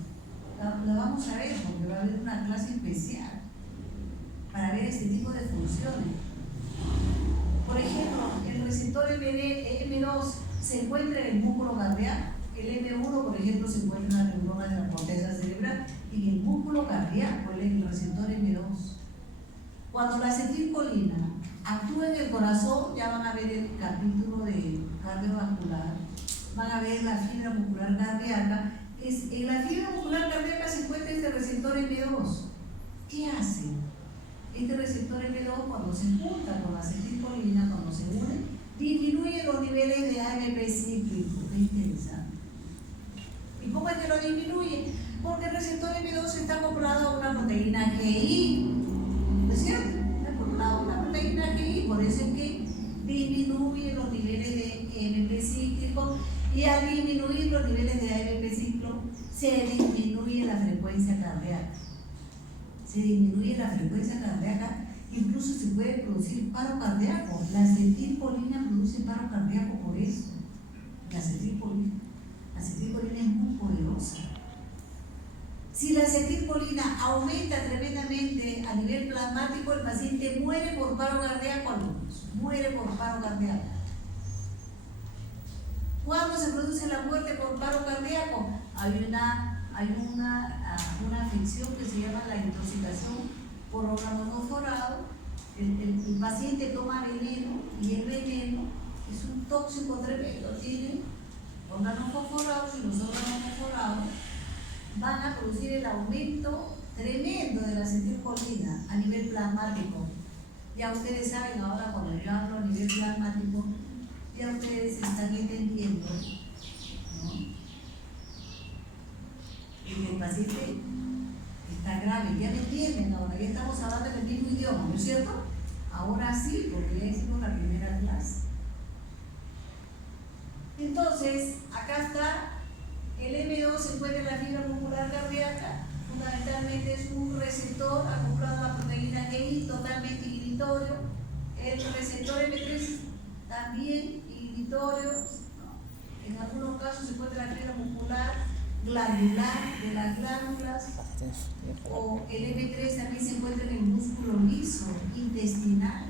La vamos a ver, porque va a haber una clase especial para ver este tipo de funciones. Por ejemplo, el receptor M2 se encuentra en el músculo cardíaco. El M1, por ejemplo, se encuentra en la neurona de la corteza cerebral. Y en el músculo cardíaco, el receptor M2. Cuando la acetilcolina actúa en el corazón, ya van a ver el capítulo de cardiovascular, van a ver la fibra muscular cardíaca. En la fibra muscular cardíaca se encuentra este receptor M2. ¿Qué hace? Este receptor M2, cuando se junta con la acetilcolina, cuando se une, disminuye los niveles de AMP cíclico. Es interesante. ¿Y cómo es que lo disminuye? Porque el receptor M2 está acoplado a una proteína GI. ¿No es cierto? Está acoplado a una proteína GI, por eso es que disminuye los niveles de AMP cíclico, y al disminuir los niveles de AMP cíclico, se disminuye la frecuencia cardíaca. Se disminuye la frecuencia cardíaca, incluso se puede producir paro cardíaco. La acetilcolina produce paro cardíaco por eso. La acetilcolina es muy poderosa. Si la acetilcolina aumenta tremendamente a nivel plasmático, el paciente muere por paro cardíaco, alumnos. Muere por paro cardíaco. ¿Cuándo se produce la muerte por paro cardíaco? Hay una afección que se llama la intoxicación por órgano no forado. El paciente toma veneno y el veneno es un tóxico tremendo. Tiene órganos fosforados y los órganos fosforados van a producir el aumento tremendo de la acetilcolina a nivel plasmático. Ya ustedes saben ahora, cuando yo hablo a nivel plasmático, ya ustedes están entendiendo, ¿no? El paciente está grave, ya me entienden ahora, ya estamos hablando en el mismo idioma, ¿no es cierto? Ahora sí, porque ya hicimos la primera clase. Entonces, acá está, el M2 se encuentra en la fibra muscular cardíaca, fundamentalmente es un receptor acoplado a la proteína GI, totalmente inhibitorio. El receptor M3 también inhibitorio, ¿no? En algunos casos se encuentra la fibra muscular glandular de las glándulas, o el M3 también se encuentra en el músculo liso intestinal.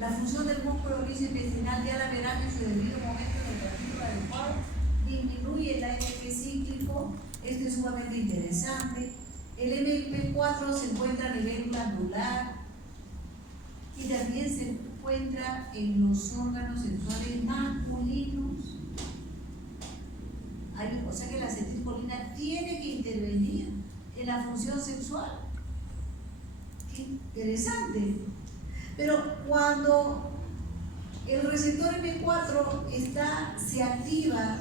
La función del músculo liso intestinal ya la verán en su debido momento en el capítulo adecuado. Disminuye el AMP cíclico, esto es sumamente interesante. El MP4 se encuentra a nivel glandular y también se encuentra en los órganos sexuales masculinos. O sea que la acetilcolina tiene que intervenir en la función sexual. Qué interesante. Pero cuando el receptor M4 se activa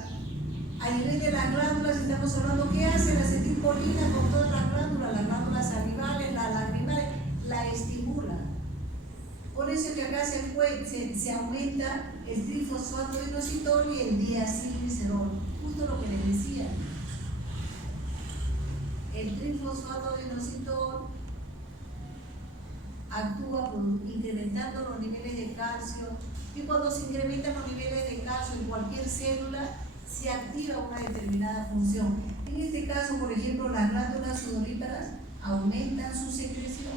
a nivel de las glándulas, estamos hablando, ¿qué hace la acetilcolina con todas las glándulas salivales, las lacrimales? La estimula. Por eso es que acá se aumenta el trifosfato de inositol y el diacilglicerol. Justo lo que les decía. El trifosfato de inositol actúa incrementando los niveles de calcio, y cuando se incrementan los niveles de calcio en cualquier célula, se activa una determinada función. En este caso, por ejemplo, las glándulas sudoríparas aumentan su secreción.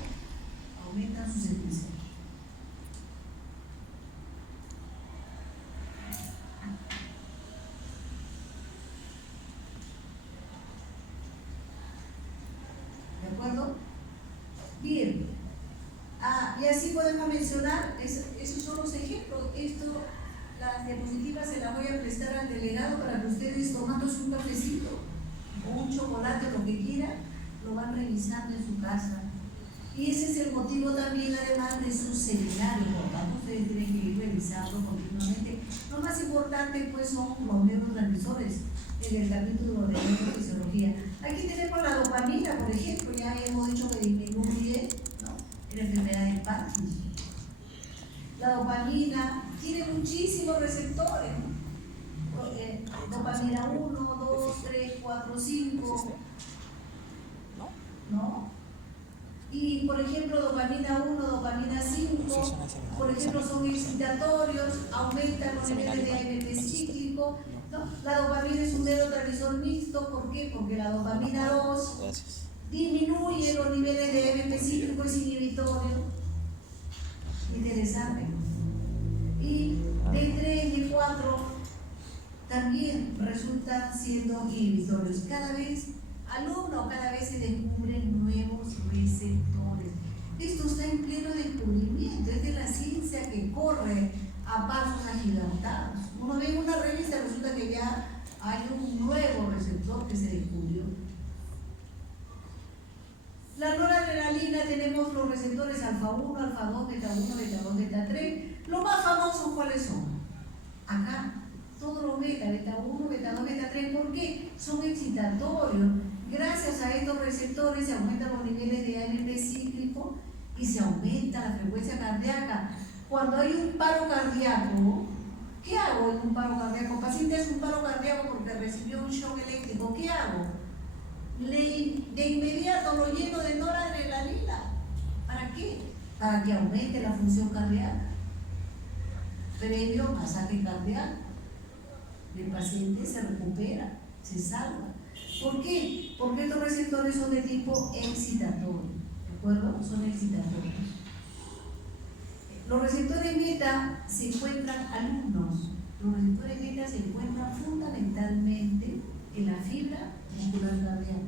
¿De acuerdo? Bien. Y así podemos mencionar, esos son los ejemplos. Esto las diapositivas se las voy a prestar al delegado para que ustedes tomándose un cafecito o un chocolate, lo que quieran, lo van revisando en su casa. Y ese es el motivo también, además de su seminario, por lo tanto ustedes tienen que ir revisando continuamente. Lo más importante pues son los neurotransmisores en el capítulo de neurofisiología. Aquí tenemos la dopamina, por ejemplo, ya hemos dicho que disminuye, ¿no?, en la enfermedad de Parkinson. La dopamina tiene muchísimos receptores, ¿no? Dopamina 1, 2, 3, 4, 5, ¿no? Y por ejemplo, dopamina 1, dopamina 5, por ejemplo, son excitatorios, aumentan los niveles de AMP cíclico, ¿no? La dopamina es un neurotransmisor mixto, ¿por qué? Porque la dopamina 2 disminuye los niveles de AMP cíclico, es inhibitorio. Interesante. Y D3 y D4 también resultan siendo inhibitorios. Cada vez, alumnos, cada vez se descubren nuevos receptores. Esto está en pleno descubrimiento, es de la ciencia que corre a pasos agigantados. Uno ve en una revista, resulta que ya hay un nuevo receptor que se descubrió. La noradrenalina, tenemos los receptores alfa 1, alfa 2, beta 1, beta 2, beta 3. Los más famosos, ¿cuáles son? Acá, todos los beta 1, beta 2, beta 3. ¿Por qué? Son excitatorios. Gracias a estos receptores se aumentan los niveles de AMP cíclico y se aumenta la frecuencia cardíaca. Cuando hay un paro cardíaco, ¿qué hago en un paro cardíaco? El paciente hace un paro cardíaco porque recibió un shock eléctrico. ¿Qué hago? De inmediato lo lleno de noradrenalina. ¿Para qué? Para que aumente la función cardíaca. Previo masaje cardíaco. El paciente se recupera, se salva. ¿Por qué? Porque estos receptores son de tipo excitatorio. ¿De acuerdo? Son excitatorios. Los receptores beta se encuentran, alumnos, los receptores beta se encuentran fundamentalmente en la fibra muscular cardíaca.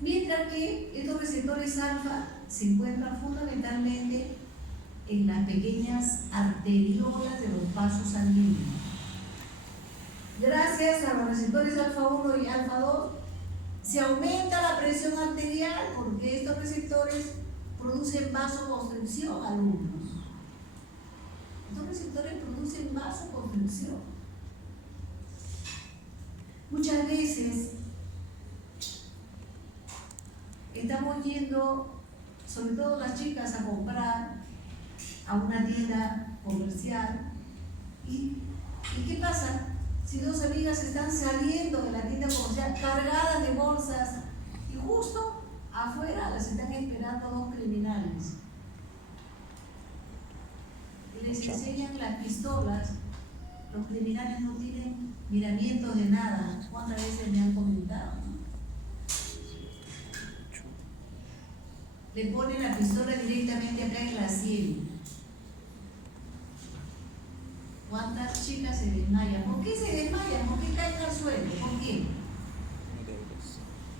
Mientras que estos receptores alfa se encuentran fundamentalmente en las pequeñas arteriolas de los vasos sanguíneos. Gracias a los receptores alfa 1 y alfa 2 se aumenta la presión arterial porque estos receptores producen vasoconstricción, alumnos. Estos receptores producen vasoconstricción. Muchas veces estamos yendo, sobre todo las chicas, a comprar a una tienda comercial y ¿qué pasa? Si dos amigas están saliendo de la tienda comercial cargadas de bolsas y justo afuera las están esperando dos criminales. Y les enseñan las pistolas. Los criminales no tienen miramientos de nada. ¿Cuántas veces me han comentado? Le ponen la pistola directamente acá en la sien. ¿Cuántas chicas se desmayan? ¿Por qué se desmayan? ¿Por qué caen al suelo? ¿Por qué?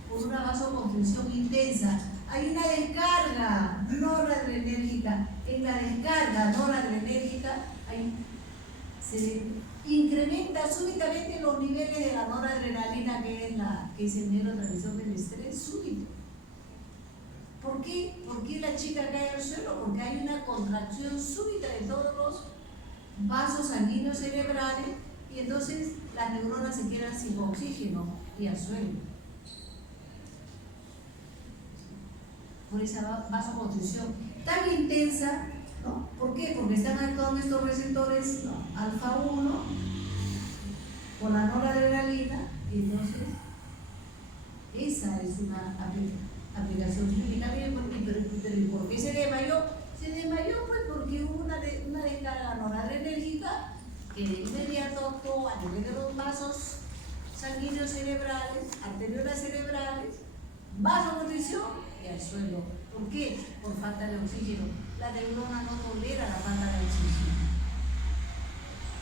Por una vasoconstricción intensa. Hay una descarga noradrenérgica. En la descarga noradrenérgica se incrementa súbitamente los niveles de la noradrenalina, que es el neurotransmisor del estrés súbito. ¿Por qué? ¿Por qué la chica cae al suelo? Porque hay una contracción súbita de todos los vasos sanguíneos cerebrales y entonces las neuronas se quedan sin oxígeno y al suelo. Por esa vasoconstricción tan intensa, ¿no? ¿Por qué? Porque están actuando estos receptores, ¿no?, alfa 1 con la noradrenalina, y entonces esa es una aplicación clínica. ¿Pero por qué se desmayó? Se desmayó pues porque hubo una descarga noradrenérgica que de inmediato actuó a nivel de los vasos sanguíneos cerebrales, arteriolas cerebrales, vasoconstricción y al suelo. ¿Por qué? Por falta de oxígeno. La neurona no tolera la falta de oxígeno.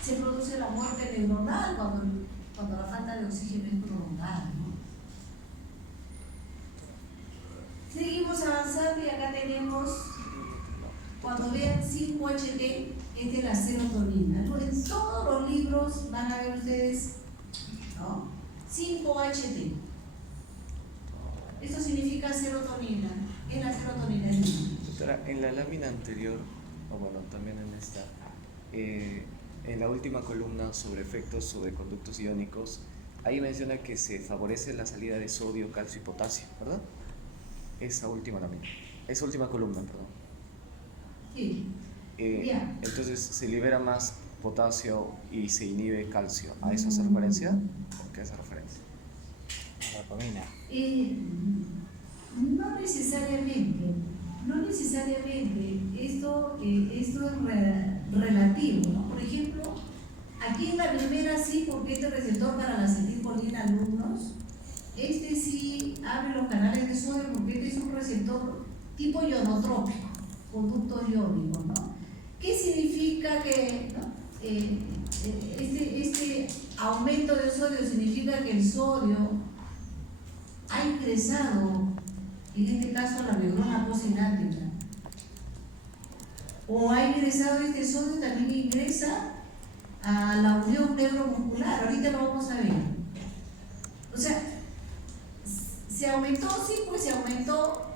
Se produce la muerte neuronal cuando la falta de oxígeno es prolongada, ¿no? Seguimos avanzando y acá tenemos, cuando vean 5-HT, es de la serotonina, ¿no? En todos los libros van a ver ustedes, ¿no? 5-HT. Esto significa serotonina. ¿Qué es la serotonina? Doctora, en la lámina anterior, o bueno, también en esta, en la última columna sobre efectos sobre conductos iónicos, ahí menciona que se favorece la salida de sodio, calcio y potasio, ¿verdad? Esa última lámina, esa última columna, perdón. Sí. Ya. Entonces se libera más potasio y se inhibe calcio. ¿A eso hace referencia? ¿O qué hace referencia? La dopamina. No necesariamente, no necesariamente. Esto es relativo, ¿no? Por ejemplo, aquí en la primera sí, porque este receptor para la acetilcolina alumnos, este sí abre los canales de sodio porque este es un receptor tipo ionotrópico, conductos iónicos, ¿no? ¿Qué significa que, ¿no? Este aumento del sodio significa que el sodio ha ingresado, en este caso, a la neurona postsináptica, o ha ingresado este sodio, también ingresa a la unión neuromuscular. Ahorita lo vamos a ver. O sea, se aumentó, sí, pues se aumentó,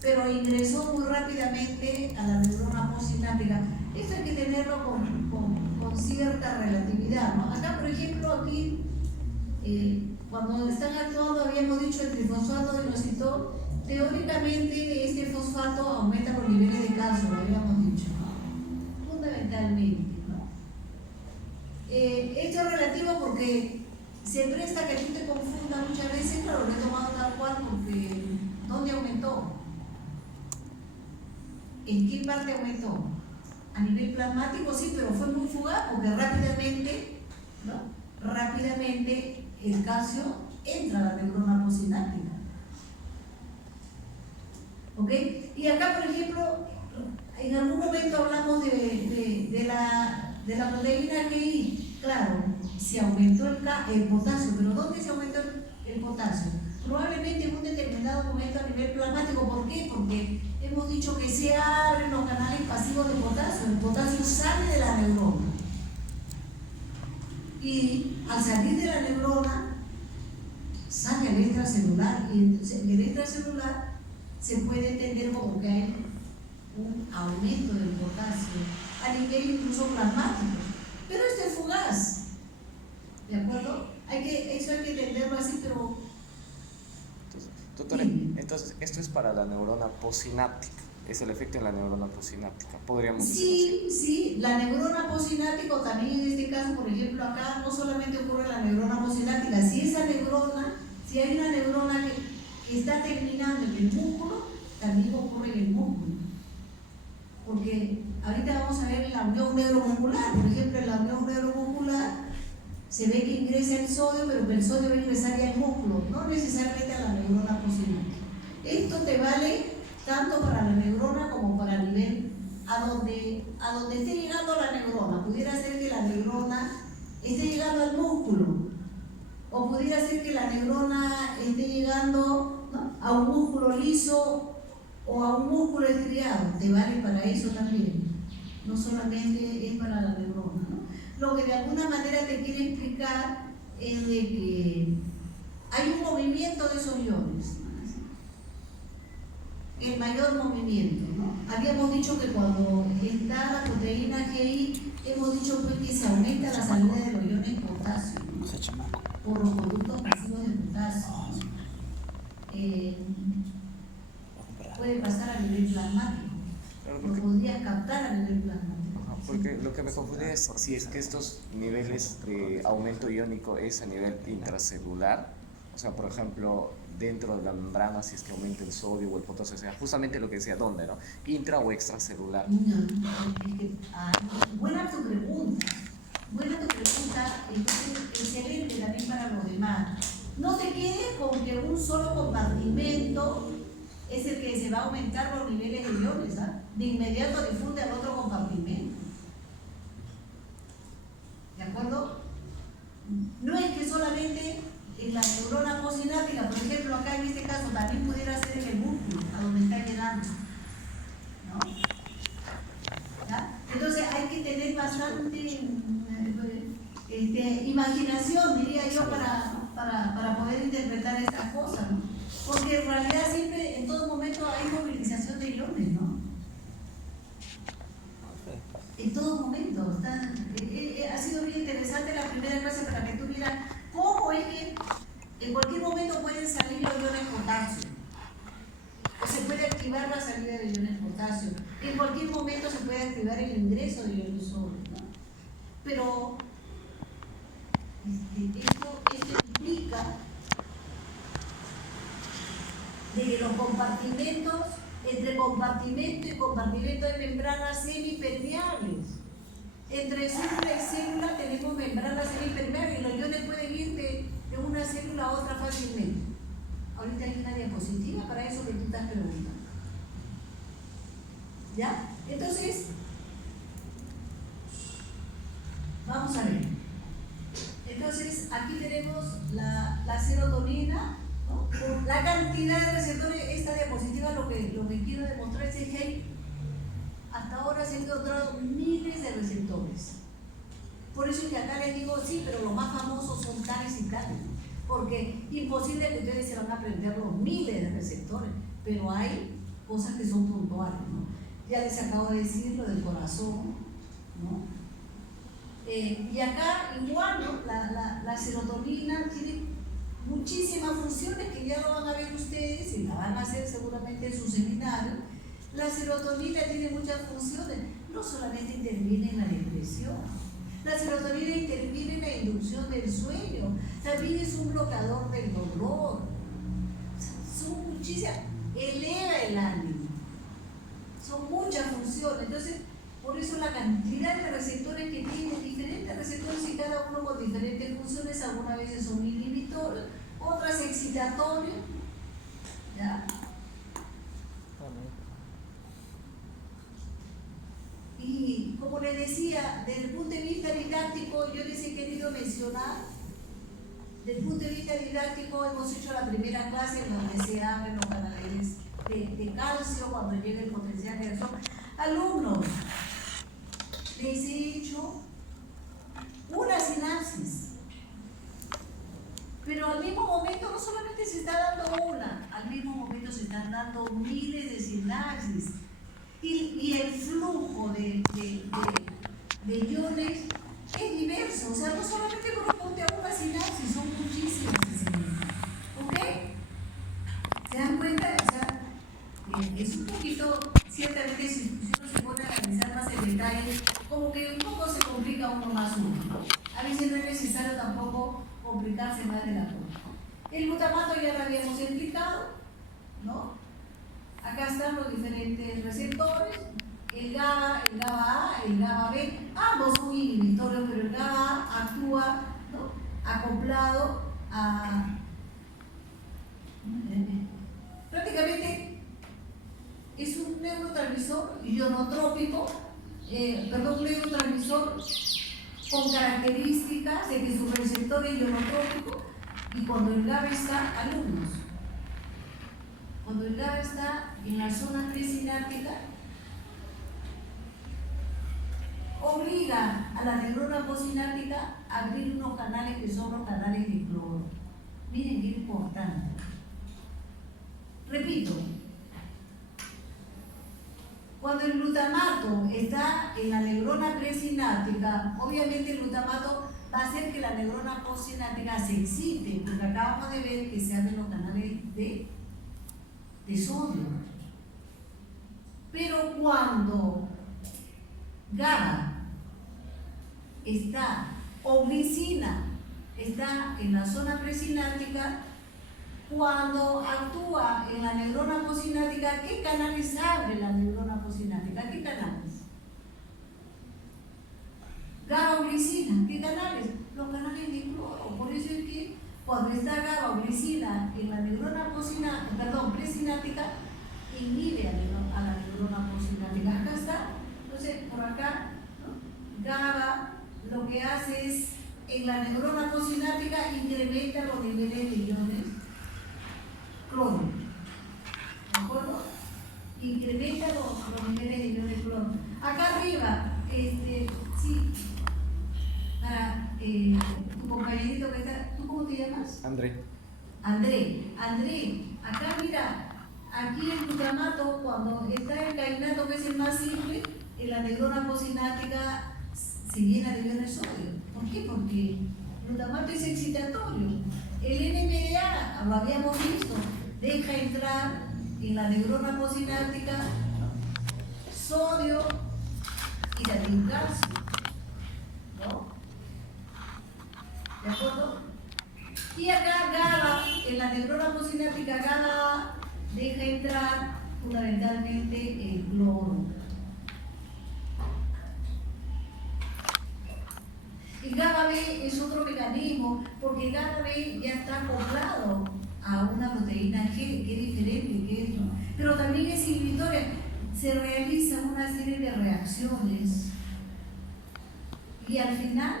pero ingresó muy rápidamente a la neurona postsináptica. Esto hay que tenerlo con cierta relatividad, ¿no? Acá, por ejemplo, aquí, cuando están actuando, habíamos dicho el trifosfato de inositol, teóricamente este fosfato aumenta los niveles de calcio, lo habíamos dicho, ¿no? Fundamentalmente, ¿no? Esto es relativo porque se presta que tú te confundas muchas veces, claro, lo he tomado tal cual porque ¿dónde aumentó? ¿En qué parte aumentó? A nivel plasmático sí, pero fue muy fugaz porque rápidamente, ¿no? Rápidamente el calcio entra a la neurona postsináptica. ¿Ok? Y acá, por ejemplo, en algún momento hablamos de la proteína GI. Claro, se aumentó el potasio, pero ¿dónde se aumentó el potasio? Probablemente en un determinado momento a nivel plasmático. ¿Por qué? Porque hemos dicho que se abren los canales pasivos de potasio. El potasio sale de la neurona. Y al salir de la neurona, sale al extracelular. Y entonces en el extracelular se puede entender como que hay un aumento del potasio a nivel incluso plasmático. Pero esto es fugaz. ¿De acuerdo? Eso hay que entenderlo así, pero... Doctora, entonces esto es para la neurona postsináptica, es el efecto en la neurona postsináptica, podríamos decir. Sí, la neurona postsináptica también en este caso, por ejemplo, acá no solamente ocurre en la neurona postsináptica, si hay una neurona que está terminando en el músculo, también ocurre en el músculo. Porque ahorita vamos a ver la unión neuromuscular, por ejemplo, en la unión neuromuscular se ve que ingresa el sodio, pero el sodio va a ingresar ya al músculo, no necesariamente a la neurona postsináptica. Esto te vale tanto para la neurona como para el nivel a donde esté llegando la neurona. Pudiera ser que la neurona esté llegando al músculo, o pudiera ser que la neurona esté llegando, ¿no?, a un músculo liso o a un músculo estriado. Te vale para eso también, no solamente es para la neurona, ¿no? Lo que de alguna manera te quiere explicar es de que hay un movimiento de esos iones, el mayor movimiento, ¿no? Habíamos dicho que cuando está la proteína GI, hemos dicho pues que se aumenta la salida de los iones potasio, ¿no?, por los conductos pasivos de potasio. Puede pasar a nivel plasmático, lo podrías captar a nivel plasmático. Porque lo que me confunde es si es que estos niveles de aumento iónico es a nivel intracelular, o sea, por ejemplo, dentro de la membrana, si es que aumenta el sodio o el potasio, o sea, justamente lo que decía, ¿dónde, no? Intra o extracelular. Buena tu pregunta, entonces excelente también para los demás. No te quedes con que un solo compartimento es el que se va a aumentar los niveles de iones, ¿ah? De inmediato difunde al otro compartimento. ¿De acuerdo? No es que solamente en la neurona postsináptica, por ejemplo, acá en este caso también pudiera ser en el músculo, a donde está llegando, ¿no? ¿Ya? Entonces hay que tener activar la salida de iones potasio. En cualquier momento se puede activar el ingreso de iones sodio, ¿no? Pero esto implica de que los compartimentos, entre compartimento y compartimento de membranas semipermeables. Entre célula y célula tenemos membranas semipermeables y los iones pueden ir de una célula a otra fácilmente. Ahorita hay una diapositiva para eso que tú estás preguntando. ¿Ya? Entonces, vamos a ver. Entonces, aquí tenemos la serotonina, ¿no? La cantidad de receptores. Esta diapositiva lo que quiero demostrar es que hay, hasta ahora se han encontrado miles de receptores. Por eso es que acá les digo, sí, pero los más famosos son tales y tales, porque imposible que ustedes se van a aprender los miles de receptores, pero hay cosas que son puntuales, ¿no? Ya les acabo de decir lo del corazón, ¿no? Y acá igual, ¿no? La serotonina tiene muchísimas funciones que ya lo van a ver ustedes y la van a hacer seguramente en su seminario. La serotonina tiene muchas funciones, no solamente interviene en la depresión, la serotonina interviene en la inducción del sueño, también es un bloqueador del dolor, son muchísimas, eleva el ánimo, son muchas funciones. Entonces, por eso la cantidad de receptores que tienen, diferentes receptores y cada uno con diferentes funciones, algunas veces son inhibitorios, otras excitatorios, ¿ya? Y como les decía, desde el punto de vista didáctico, yo les he querido mencionar, desde el punto de vista didáctico hemos hecho la primera clase en donde se abren los canales de calcio cuando llega el potencial de acción. Alumnos, les he hecho una sinapsis, pero al mismo momento no solamente se está dando una, al mismo momento se están dando miles de sinapsis. Y el flujo de iones es diverso, o sea, no solamente corresponde a una sinapsis, son muchísimas ¿ok? ¿Se dan cuenta? O sea, es un poquito, ciertamente si uno se pone a analizar más en detalle, como que un poco se complica uno más uno, ¿no? A veces no es necesario tampoco complicarse más de la cuenta. El glutamato ya lo habíamos explicado, ¿no? Acá están los diferentes receptores, el GABA, el GABA-A, el GABA-B, ambos son inhibitorios, pero el GABA actúa, ¿no? Acoplado a... prácticamente es un neurotransmisor ionotrópico, un neurotransmisor con características de que su receptor es ionotrópico, y cuando el GABA está, alumnos, cuando el GABA está en la zona presináptica, obliga a la neurona postsináptica a abrir unos canales que son los canales de cloro. Miren qué importante. Repito, cuando el glutamato está en la neurona presináptica, obviamente el glutamato va a hacer que la neurona postsináptica se excite, porque acabamos de ver que se abren los canales de sodio. Pero cuando GABA está, o glicina está en la zona presináptica, cuando actúa en la neurona postsináptica, ¿qué canales abre la neurona postsináptica? ¿Qué canales? GABA o glicina, ¿qué canales? Los canales de cloro. Por eso es que cuando está GABA o glicina en la neurona presináptica, inhibe a la neurona postsináptica. Acá está, entonces por acá, ¿no? GABA lo que hace es, en la neurona postsináptica, incrementa los niveles de iones cloro. ¿De acuerdo? Incrementa los niveles de iones cloro. Acá arriba, sí, para tu compañerito que está, ¿tú cómo te llamas? André. André, acá mira, aquí el glutamato, cuando está el cainato, que es el más simple, en la neurona postsináptica se llena de iones sodio. ¿Por qué? Porque el glutamato es excitatorio. El NMDA, lo habíamos visto, deja entrar en la neurona posináptica sodio y también calcio, ¿no? ¿De acuerdo? Y acá GABA, en la neurona posináptica GABA deja entrar fundamentalmente el cloro. Y GABA B es otro mecanismo, porque GABA B ya está acoplado a una proteína G, que es diferente que esto, pero también es inhibitoria. Se realizan una serie de reacciones y al final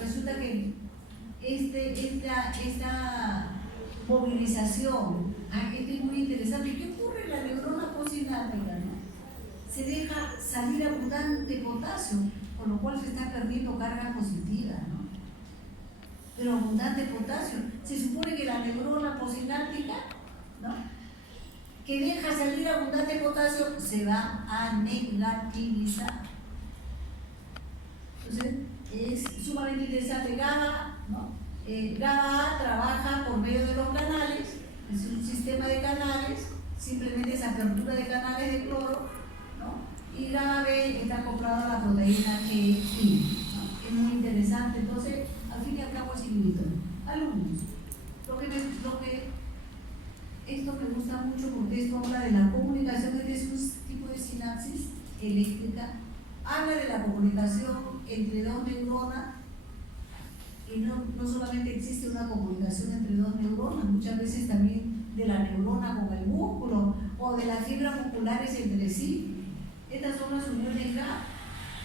resulta que esta movilización, esto es muy interesante. ¿Qué ocurre en la neurona posináptica? ¿No? Se deja salir abundante potasio, con lo cual se está perdiendo carga positiva, ¿no? Pero abundante potasio. Se supone que la neurona posináptica, ¿no?, que deja salir abundante potasio, se va a negativizar. Entonces, es sumamente interesante. GABA, ¿no? GABA trabaja por medio de los canales, es un sistema de canales, simplemente es apertura de canales de cloro, ¿no? Y GABA B está acoplado a la proteína GI, ¿no? Es muy interesante. Entonces, al fin y al cabo es inhibitorio. Alumnos, esto me gusta mucho porque esto habla de la comunicación entre esos tipos de sinapsis eléctrica, habla de la comunicación entre dos neuronas, y no solamente existe una comunicación entre dos neuronas, muchas veces también de la neurona con el músculo o de las fibras musculares entre sí. Estas son las uniones GABA.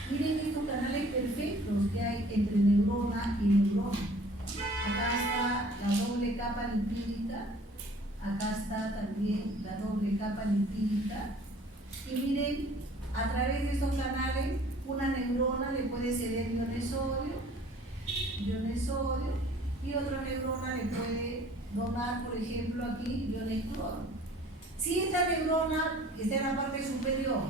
Miren estos canales perfectos que hay entre neurona y neurona. Acá está la doble capa lipídica, acá está también la doble capa lipídica. Y miren, a través de estos canales, una neurona le puede ceder iones sodio, y otra neurona le puede donar, por ejemplo, aquí iones cloro. Si esta neurona que está en la parte superior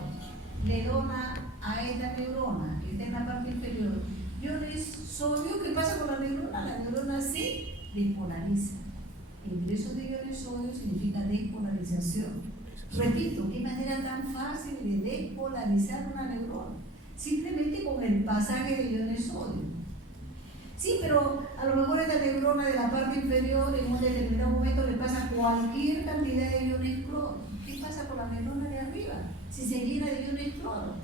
le dona a esta neurona que está en la parte inferior iones sodio, ¿qué pasa con la neurona? La neurona se despolariza. El ingreso de iones sodio significa despolarización. Repito, qué manera tan fácil de despolarizar una neurona, simplemente con el pasaje de iones sodio. Sí, pero a lo mejor esta neurona de la parte inferior en un determinado momento le pasa cualquier cantidad de iones cloro. ¿Qué pasa con la neurona de arriba? Si se llena de iones cloro,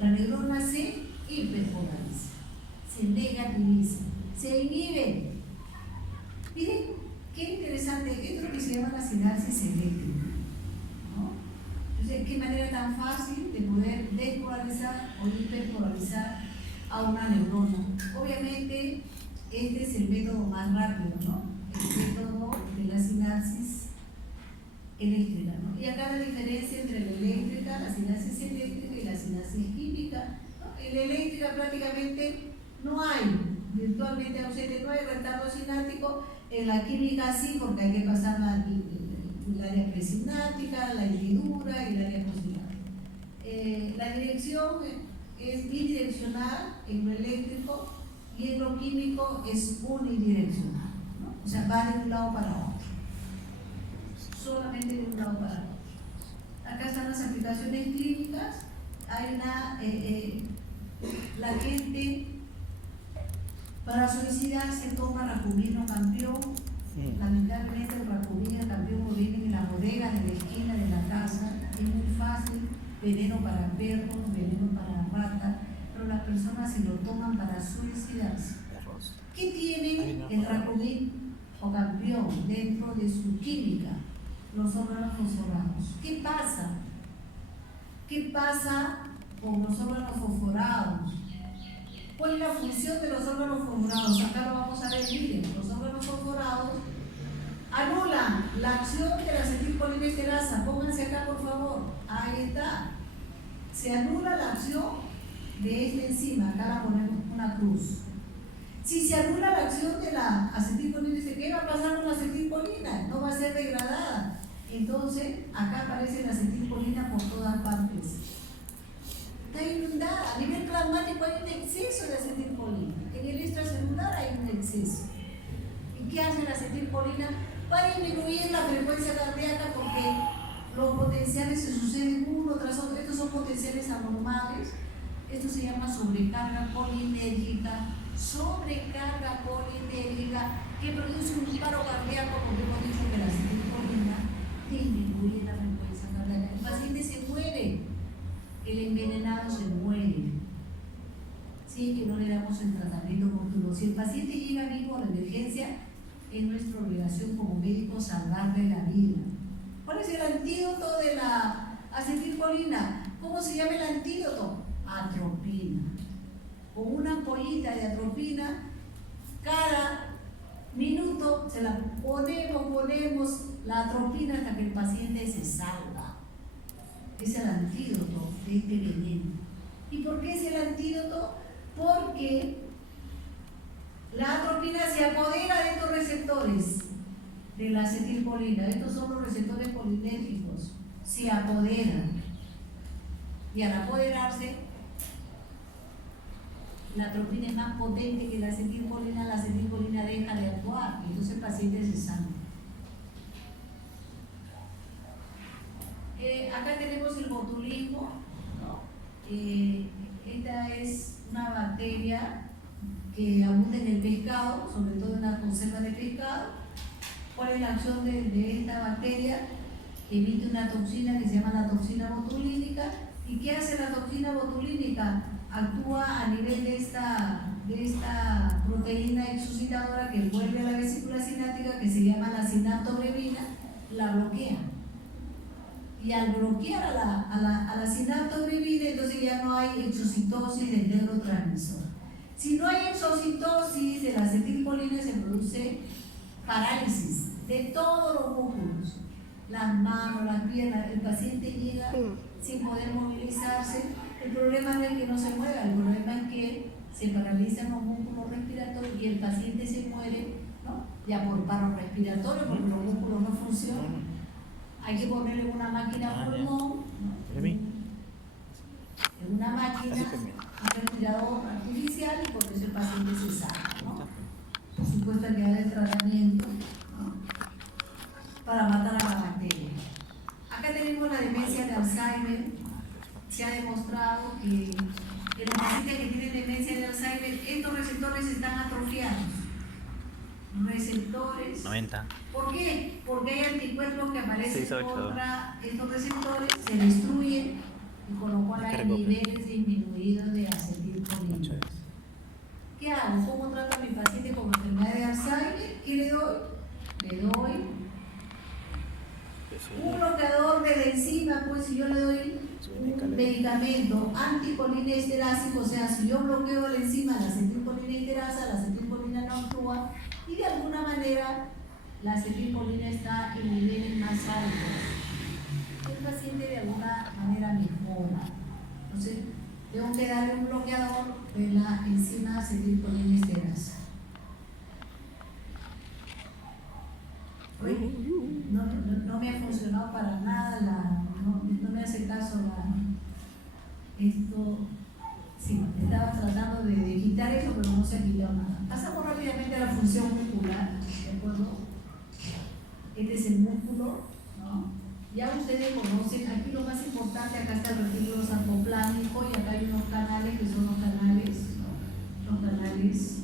la neurona se hiperpolariza, se negativiza, se inhibe. Miren, qué interesante, esto es lo que se llama la sinapsis eléctrica, ¿no? Entonces, qué manera tan fácil de poder despolarizar o hiperpolarizar a una neurona. Obviamente, este es el método más rápido, ¿no? El método de la sinapsis eléctrica, ¿no? Y acá la diferencia entre la eléctrica, la sinapsis eléctrica y la sinapsis química, ¿no? En la eléctrica prácticamente no hay, virtualmente ausente, no hay retardo sináptico. En la química sí, porque hay que pasar el área presináptica, la hendidura y el área postsináptica. La dirección es bidireccional en lo eléctrico y en lo químico es unidireccional, ¿no? O sea, va de un lado para otro, solamente de un lado para otro. Acá están las aplicaciones clínicas. Hay la gente para suicidarse toma racumino campeón. Lamentablemente el racumino campeón lo venden en las bodegas de la esquina de la casa, es muy fácil. Veneno para perros, veneno para ratas, pero las personas se lo toman para suicidarse. ¿Qué tiene el racumín o campeón dentro de su química? Los órganos fosforados. ¿Qué pasa? ¿Qué pasa con los órganos fosforados? ¿Cuál es la función de los órganos fosforados? Acá lo vamos a ver, miren, los órganos fosforados anulan la acción de la acetilcolinesterasa. Pónganse acá, por favor. Ahí está. Se anula la acción de esta enzima. Acá la ponemos una cruz. Si se anula la acción de la acetilcolina, ¿qué va a pasar con la acetilcolina? No va a ser degradada. Entonces, acá aparece la acetilcolina por todas partes. Está inundada. A nivel plasmático hay un exceso de acetilcolina. En el extracelular hay un exceso. ¿Y qué hace la acetilcolina? para disminuir la frecuencia cardíaca, porque los potenciales se suceden uno tras otro. Estos son potenciales anormales. Esto se llama sobrecarga polinérgica, que produce un paro cardíaco, porque hemos dicho que la acetilcolina disminuye la frecuencia cardíaca. El paciente se muere, el envenenado se muere, si es que no le damos el tratamiento oportuno. Si el paciente llega vivo a la emergencia, es nuestra obligación como médicos salvarle la vida. ¿Cuál es el antídoto de la acetilcolina? ¿Cómo se llama el antídoto? Atropina. Con una ampollita de atropina, cada minuto se la ponemos la atropina hasta que el paciente se salva. Es el antídoto de este veneno. ¿Y por qué es el antídoto? Porque la atropina se apodera de estos receptores de la acetilcolina. Estos son los receptores polinérgicos. Se apoderan. Y al apoderarse, la atropina es más potente que la acetilcolina deja de actuar. Y entonces el paciente se sana. Acá tenemos el botulismo, ¿no? Esta es una bacteria que abunda en el pescado, sobre todo en la conserva de pescado. ¿Cuál es la acción de esta bacteria? Emite una toxina que se llama la toxina botulínica. ¿Y qué hace la toxina botulínica? Actúa a nivel de esta proteína exocidadora que vuelve a la vesícula sináptica, que se llama la sinaptobrevina, la bloquea. Y al bloquear a la sinaptobrevina, entonces ya no hay exocitosis del neurotransmisor. Si no hay exocitosis de la acetilcolina, se produce parálisis de todos los músculos, las manos, las piernas. El paciente llega sin poder movilizarse. El problema no es que no se mueva, el problema es que se paralizan los músculos respiratorios y el paciente se muere, ¿no? Ya por paro respiratorio, porque los músculos no funcionan. Hay que ponerle una máquina pulmón, ¿no? En una máquina, un respirador artificial, y por eso el paciente se salva, ¿no? Por supuesto hay que dar el tratamiento, ¿no? Para matar a la bacteria. Acá tenemos la demencia de Alzheimer. Se ha demostrado que en los pacientes que tienen demencia de Alzheimer, estos receptores están atrofiados. Receptores. 90. ¿Por qué? Porque hay anticuerpos que aparecen contra estos receptores, se destruyen, y con lo cual hay niveles disminuidos de acetilcolina. ¿Qué hago? ¿Cómo trato a mi paciente con enfermedad de Alzheimer? ¿Qué le doy? Le doy un bloqueador de la enzima. Pues si yo le doy un medicamento anticolinesterásico, o sea, si yo bloqueo la enzima, la acetilcolinesterasa, la acetilcolina no actúa, y de alguna manera la acetilcolina está en niveles más altos. El paciente de alguna manera mejora. Entonces, tengo que darle un bloqueador de la enzima acetilcolinesterasa. No me ha funcionado para nada, no me hace caso esto. Sí, estaba tratando de quitar eso, pero no se ha quitado nada. Pasamos rápidamente a la función muscular, ¿de acuerdo? Este es el músculo, ¿no? Ya ustedes conocen, aquí lo más importante, acá está el retículo sarcoplámico, y acá hay unos canales que son los canales, ¿no? Los canales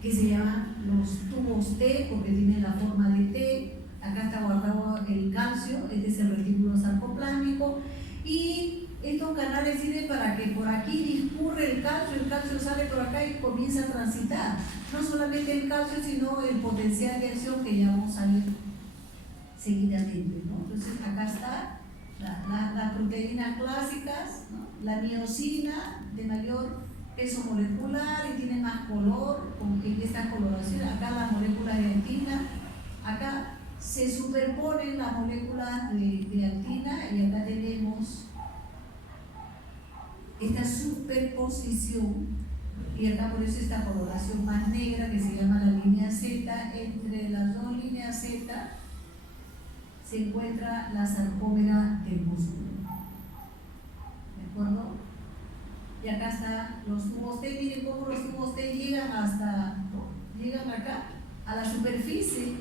que se llaman los tubos T, porque tienen la forma de T. Acá está guardado el calcio, este es el retículo sarcoplámico, y estos canales sirven para que por aquí discurre el calcio sale por acá y comienza a transitar. No solamente el calcio, sino el potencial de acción, que ya vamos a ver seguidamente, ¿no? Entonces acá está las proteínas clásicas, ¿no? La miosina de mayor peso molecular y tiene más color, como que esta coloración. Acá las moléculas de actina, acá se superponen las moléculas de actina, y acá tenemos esta superposición, y acá por eso esta coloración más negra que se llama la línea Z. Entre las dos líneas Z se encuentra la sarcómera del músculo, ¿de acuerdo? Y acá están los tubos T. Miren cómo los tubos T llegan acá, a la superficie,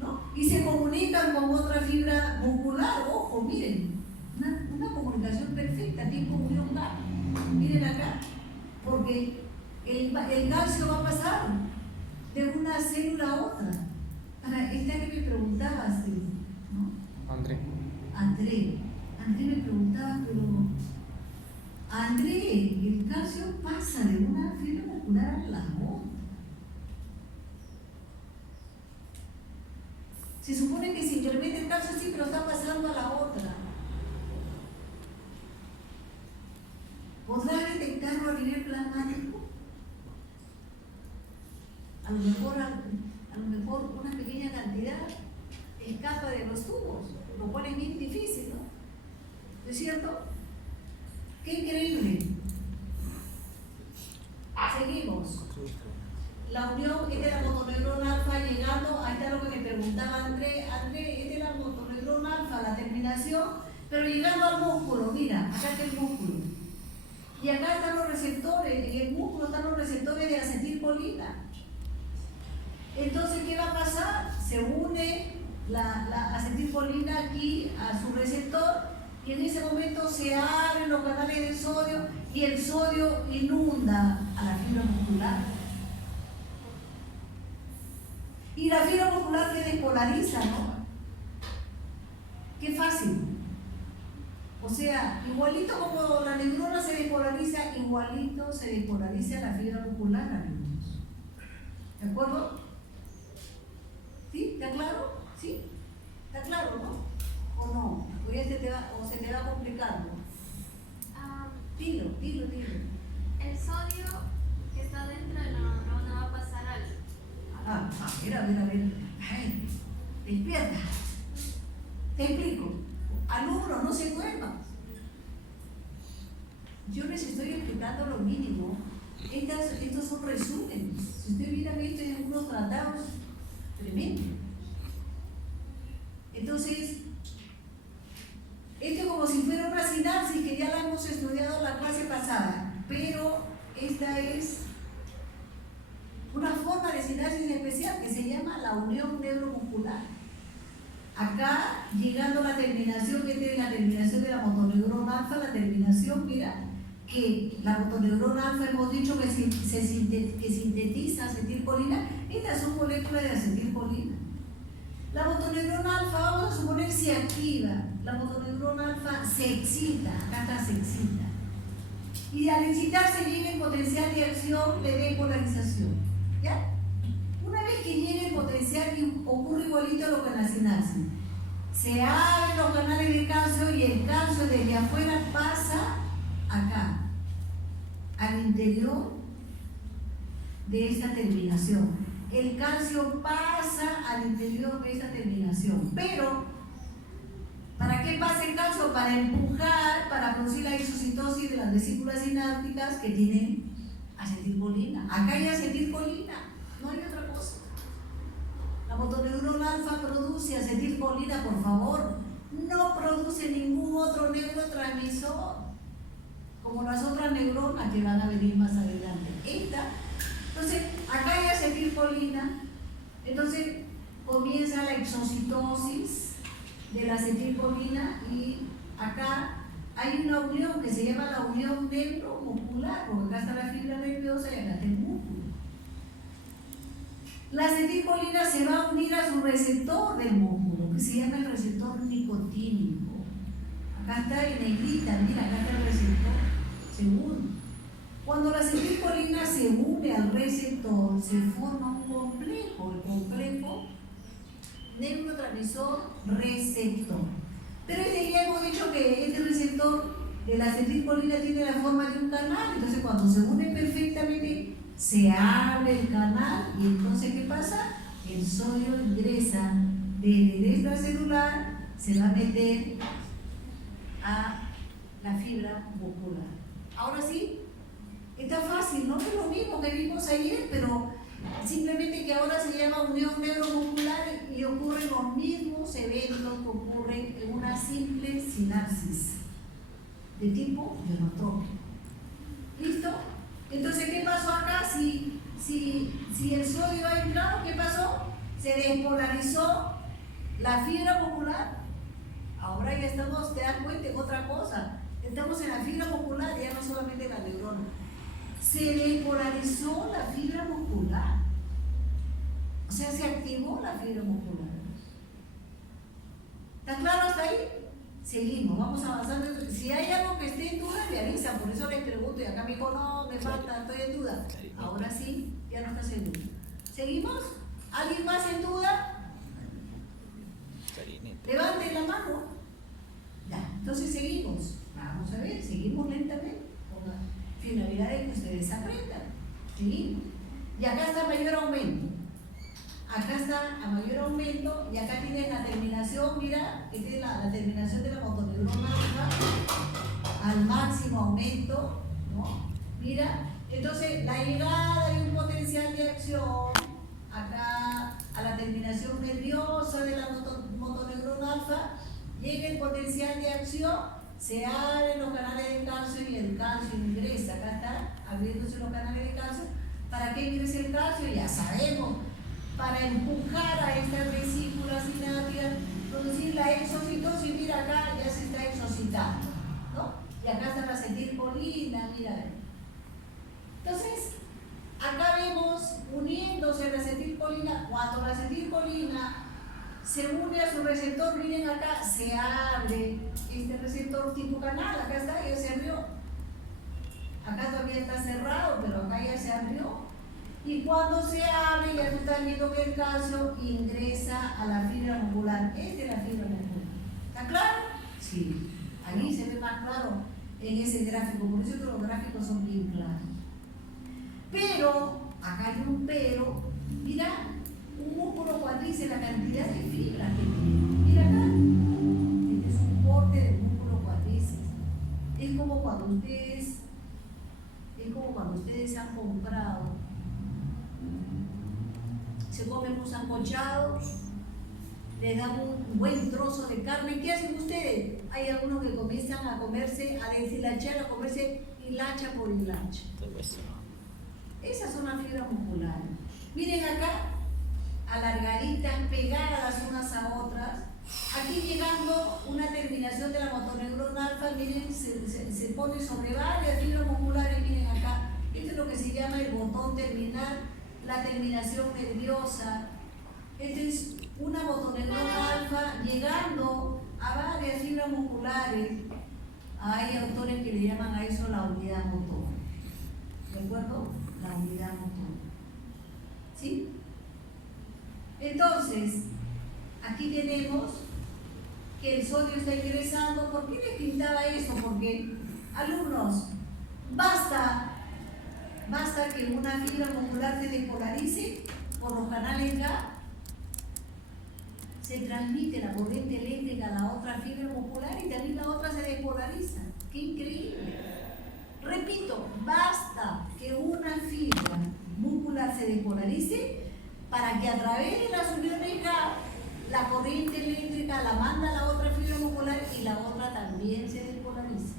¿no? Y se comunican con otra fibra muscular. Ojo, miren, una comunicación perfecta, tipo unión GAP. Miren acá, porque el calcio va a pasar de una célula a otra. Ahora, esta que me preguntabas, ¿no? André me preguntaba, pero André, el calcio pasa de una fibra muscular a la otra. Se supone que se incrementa el calcio, sí, pero está pasando a la otra. ¿Podrás detectarlo a nivel plasmático? A lo mejor una pequeña cantidad escapa de los tubos. Lo pone bien difícil, ¿no? ¿No es cierto? ¡Qué increíble! Seguimos. La unión es de la motoneurona alfa llegando, ahí está lo que me preguntaba André, es de la motoneurona alfa, la terminación, pero llegando al músculo, mira, acá está el músculo. Y acá están los receptores, en el músculo están los receptores de acetilcolina. Entonces, ¿qué va a pasar? Se une la acetilcolina aquí a su receptor y en ese momento se abren los canales de sodio y el sodio inunda a la fibra muscular. Y la fibra muscular se despolariza, ¿no? Qué fácil. O sea, igualito como la neurona se despolariza, igualito se despolariza la fibra muscular, amigos. ¿De acuerdo? ¿Sí? ¿Está claro? ¿Sí? ¿Está claro, no? ¿O no? ¿O ya se te va complicando? Dilo. El sodio que está dentro de la neurona va a pasar al Mira. Ay, despierta. Te explico. Alumnos, no se duerman. Yo les estoy explicando lo mínimo. Estos son resúmenes. Si ustedes miran esto en unos tratados tremendos. Entonces, esto es como si fuera una sinapsis que ya la hemos estudiado en la clase pasada, pero esta es una forma de sinapsis especial que se llama la unión neuromuscular. Acá, llegando a la terminación, que es la terminación de la motoneurona alfa, la terminación, mira, que la motoneurona alfa hemos dicho que sintetiza acetilcolina. Estas son moléculas de acetilcolina. La motoneurona alfa, vamos a suponer, se activa. La motoneurona alfa se excita, acá está, se excita. Y al excitarse llega el potencial de acción de depolarización. ¿Ya? Una vez que llega el potencial, ocurre igualito a lo que en la sinapsis. Se abren los canales de calcio y el calcio desde afuera pasa acá, al interior de esta terminación. El calcio pasa al interior de esta terminación. Pero, ¿para qué pasa el calcio? Para empujar, para producir la isocitosis de las vesículas sinápticas que tienen acetilcolina. Acá hay acetilcolina, no hay otra cosa. La motoneurona alfa produce acetilcolina, por favor. No produce ningún otro neurotransmisor, como las otras neuronas que van a venir más adelante. Entonces, acá hay acetilcolina, entonces comienza la exocitosis de la acetilcolina y acá hay una unión que se llama la unión neuromuscular, porque acá está la fibra nerviosa y acá está el músculo. La acetilcolina se va a unir a su receptor del músculo, que se llama el receptor nicotínico. Acá está en negrita, mira, acá está el receptor, se une. Cuando la acetilcolina se une al receptor, se forma un complejo, el complejo neurotransmisor receptor. Pero ya hemos dicho que este receptor de la acetilcolina tiene la forma de un canal, entonces cuando se une perfectamente, se abre el canal y entonces ¿qué pasa? El sodio ingresa desde el extracelular, se va a meter a la fibra muscular. Ahora sí, está fácil, no es lo mismo que vimos ayer, pero simplemente que ahora se llama unión neuromuscular y ocurren los mismos eventos que ocurren en una simple sinapsis de tipo ionotrópico. ¿Listo? Entonces, ¿qué pasó acá? Si Si el sodio ha entrado, ¿qué pasó? Se despolarizó la fibra muscular. Ahora ya estamos, te das cuenta en otra cosa. Estamos en la fibra muscular, ya no solamente en la neurona. Se despolarizó la fibra muscular. O sea, se activó la fibra muscular. ¿Está claro hasta ahí? Seguimos, vamos avanzando. Si hay algo que esté en duda, me avisan. Por eso les pregunto, y acá me dijo, no, me falta, estoy en duda. Ahora sí, ya no estás en duda. ¿Seguimos? ¿Alguien más en duda? Levanten la mano. Ya, entonces seguimos. Vamos a ver, seguimos lentamente con la finalidad de que ustedes aprendan. Seguimos. Y acá está mayor aumento. Acá está a mayor aumento y acá tienes la terminación, mira, esta es la terminación de la motoneurona alfa al máximo aumento, ¿no? Mira, entonces la llegada de un potencial de acción acá a la terminación nerviosa de la motoneurona alfa, llega el potencial de acción, se abren los canales de calcio y el calcio ingresa, acá está abriéndose los canales de calcio. ¿Para qué ingresa el calcio? Ya sabemos. Para empujar a estas vesículas sinápticas, producir la exocitosis, mira acá ya se está exocitando, ¿no? Y acá está la acetilcolina, mira. Entonces, acá vemos uniéndose la acetilcolina, cuando la acetilcolina se une a su receptor, miren acá, se abre este receptor tipo canal, acá está, ya se abrió. Acá todavía está cerrado, pero acá ya se abrió. Y cuando se abre, ya están viendo que el calcio ingresa a la fibra muscular. Esta es la fibra muscular. ¿Está claro? Sí. Ahí se ve más claro en ese gráfico. Por eso que los gráficos son bien claros. Pero, acá hay un pero. Mira, un músculo cuádriceps, la cantidad de fibras que tiene. Mira acá. Este es un corte de músculo cuádriceps. Es como cuando ustedes han comprado. Se comen un sancochado, le dan un buen trozo de carne. ¿Qué hacen ustedes? Hay algunos que comienzan a comerse, a deshilachar, a comerse hilacha por hilacha. Esas son las fibras musculares. Miren acá, alargaditas, pegadas unas a otras. Aquí llegando una terminación de la motoneurona alfa, miren, se pone sobre varias fibras musculares, miren acá. Esto es lo que se llama el botón terminal. La terminación nerviosa. Esta es una motoneurona alfa llegando a varias fibras musculares. Hay autores que le llaman a eso la unidad motor. ¿De acuerdo? La unidad motor. ¿Sí? Entonces, aquí tenemos que el sodio está ingresando. ¿Por qué les pintaba esto? Porque, alumnos, basta que una fibra muscular se despolarice por los canales K, se transmite la corriente eléctrica a la otra fibra muscular y también la otra se despolariza. ¡Qué increíble! Repito, basta que una fibra muscular se despolarice para que a través de las uniones K la corriente eléctrica la manda a la otra fibra muscular y la otra también se despolariza.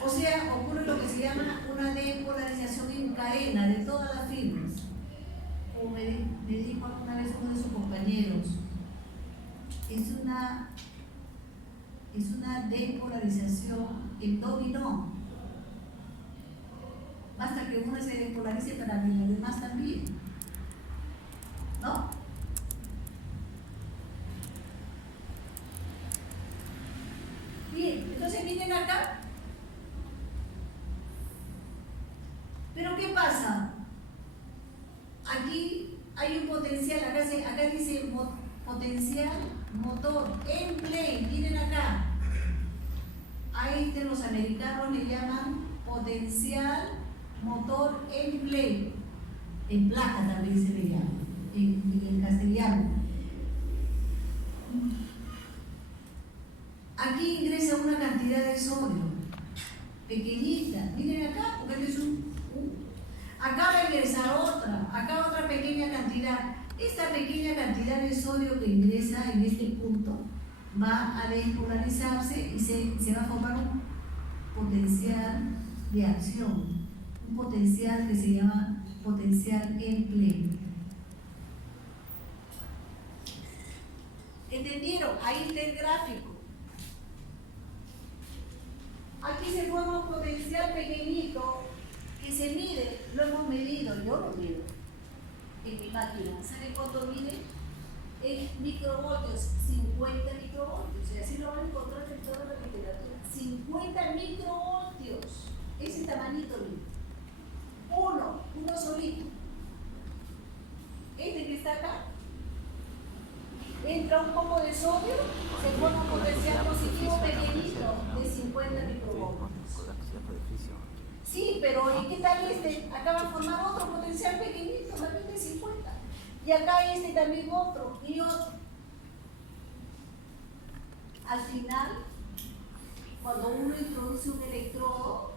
O sea, ocurre lo que se llama una despolarización en cadena de todas las fibras. Como me dijo alguna vez uno de sus compañeros, es una despolarización en dominó. Basta que una se despolarice para que los demás también. ¿No? Bien, entonces miren acá. Pero ¿qué pasa? Aquí hay un potencial, acá dice potencial motor en play, miren acá. A los americanos le llaman potencial motor en play. En placa también se le llama, en castellano. Aquí ingresa una cantidad de sodio, pequeñita, miren acá, porque es acá va a ingresar otra pequeña cantidad. Esta pequeña cantidad de sodio que ingresa en este punto va a despolarizarse y se va a formar un potencial de acción, un potencial que se llama potencial en play. ¿Entendieron? Ahí está el gráfico. Aquí se forma un potencial pequeñito que se mide, lo hemos medido, yo lo mido en mi máquina. ¿Saben cuánto mide? En microvoltios, 50 microvoltios, y así lo van a encontrar en toda la literatura. 50 microvoltios, ese tamañito mide. Uno solito. Este que está acá, entra un poco de sodio, se forma un potencial positivo pequeñito de 50 microvoltios. Sí, pero ¿y qué tal este? Acá va a formar otro potencial pequeñito, también de 50. Y acá este también otro, y otro. Al final, cuando uno introduce un electrodo,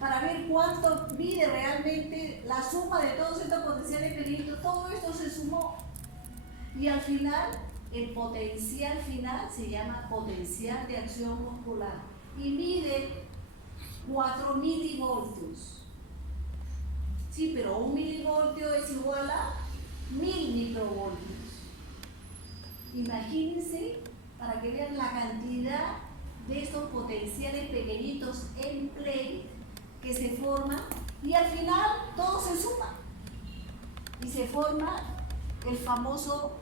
para ver cuánto mide realmente la suma de todos estos potenciales pequeñitos, todo esto se sumó. Y al final, el potencial final se llama potencial de acción muscular y mide 4 milivoltios. Sí, pero 1 milivoltio es igual a 1000 microvoltios. Imagínense, para que vean la cantidad de estos potenciales pequeñitos en play que se forman, y al final todo se suma y se forma el famoso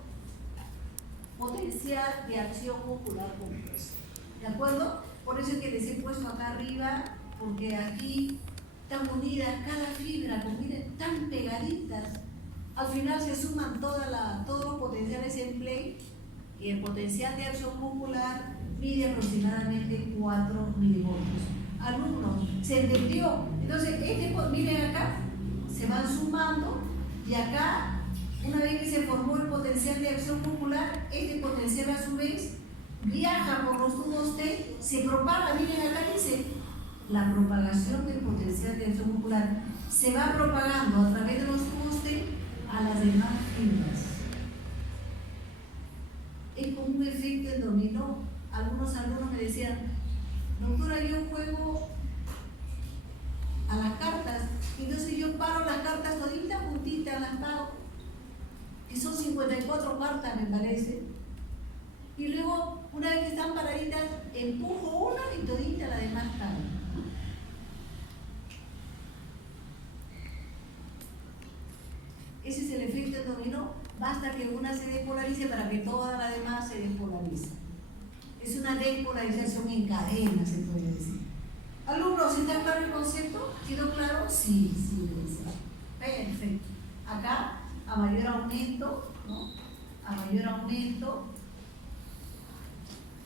potencial de acción muscular compuesto. ¿De acuerdo? Por eso es que les he puesto acá arriba, porque aquí están unidas cada fibra, miren, tan pegaditas. Al final se suman todos los potenciales en play, y el potencial de acción muscular mide aproximadamente 4 milivoltios. Alumnos, ¿se entendió? Entonces, miren acá, se van sumando, y acá, una vez que se formó el potencial de acción muscular, este potencial a su vez viaja por los tubos T, se propaga, miren acá dice, la propagación del potencial de acción muscular se va propagando a través de los tubos T a las demás fibras. Es como un efecto en dominó. Algunos alumnos me decían, doctora, yo juego a las cartas, entonces yo paro las cartas toditas juntitas, las paro, que son 54 cartas me parece, y luego una vez que están paraditas empujo una y todita la demás caen. Ese es el efecto en dominó. Basta que una se despolarice para que todas las demás se despolarizan. Es una despolarización en cadena, se puede decir. Alumnos, ¿está claro el concepto? ¿Quedó claro? Sí, sí. Perfecto. Acá, a mayor aumento, ¿no? A mayor aumento.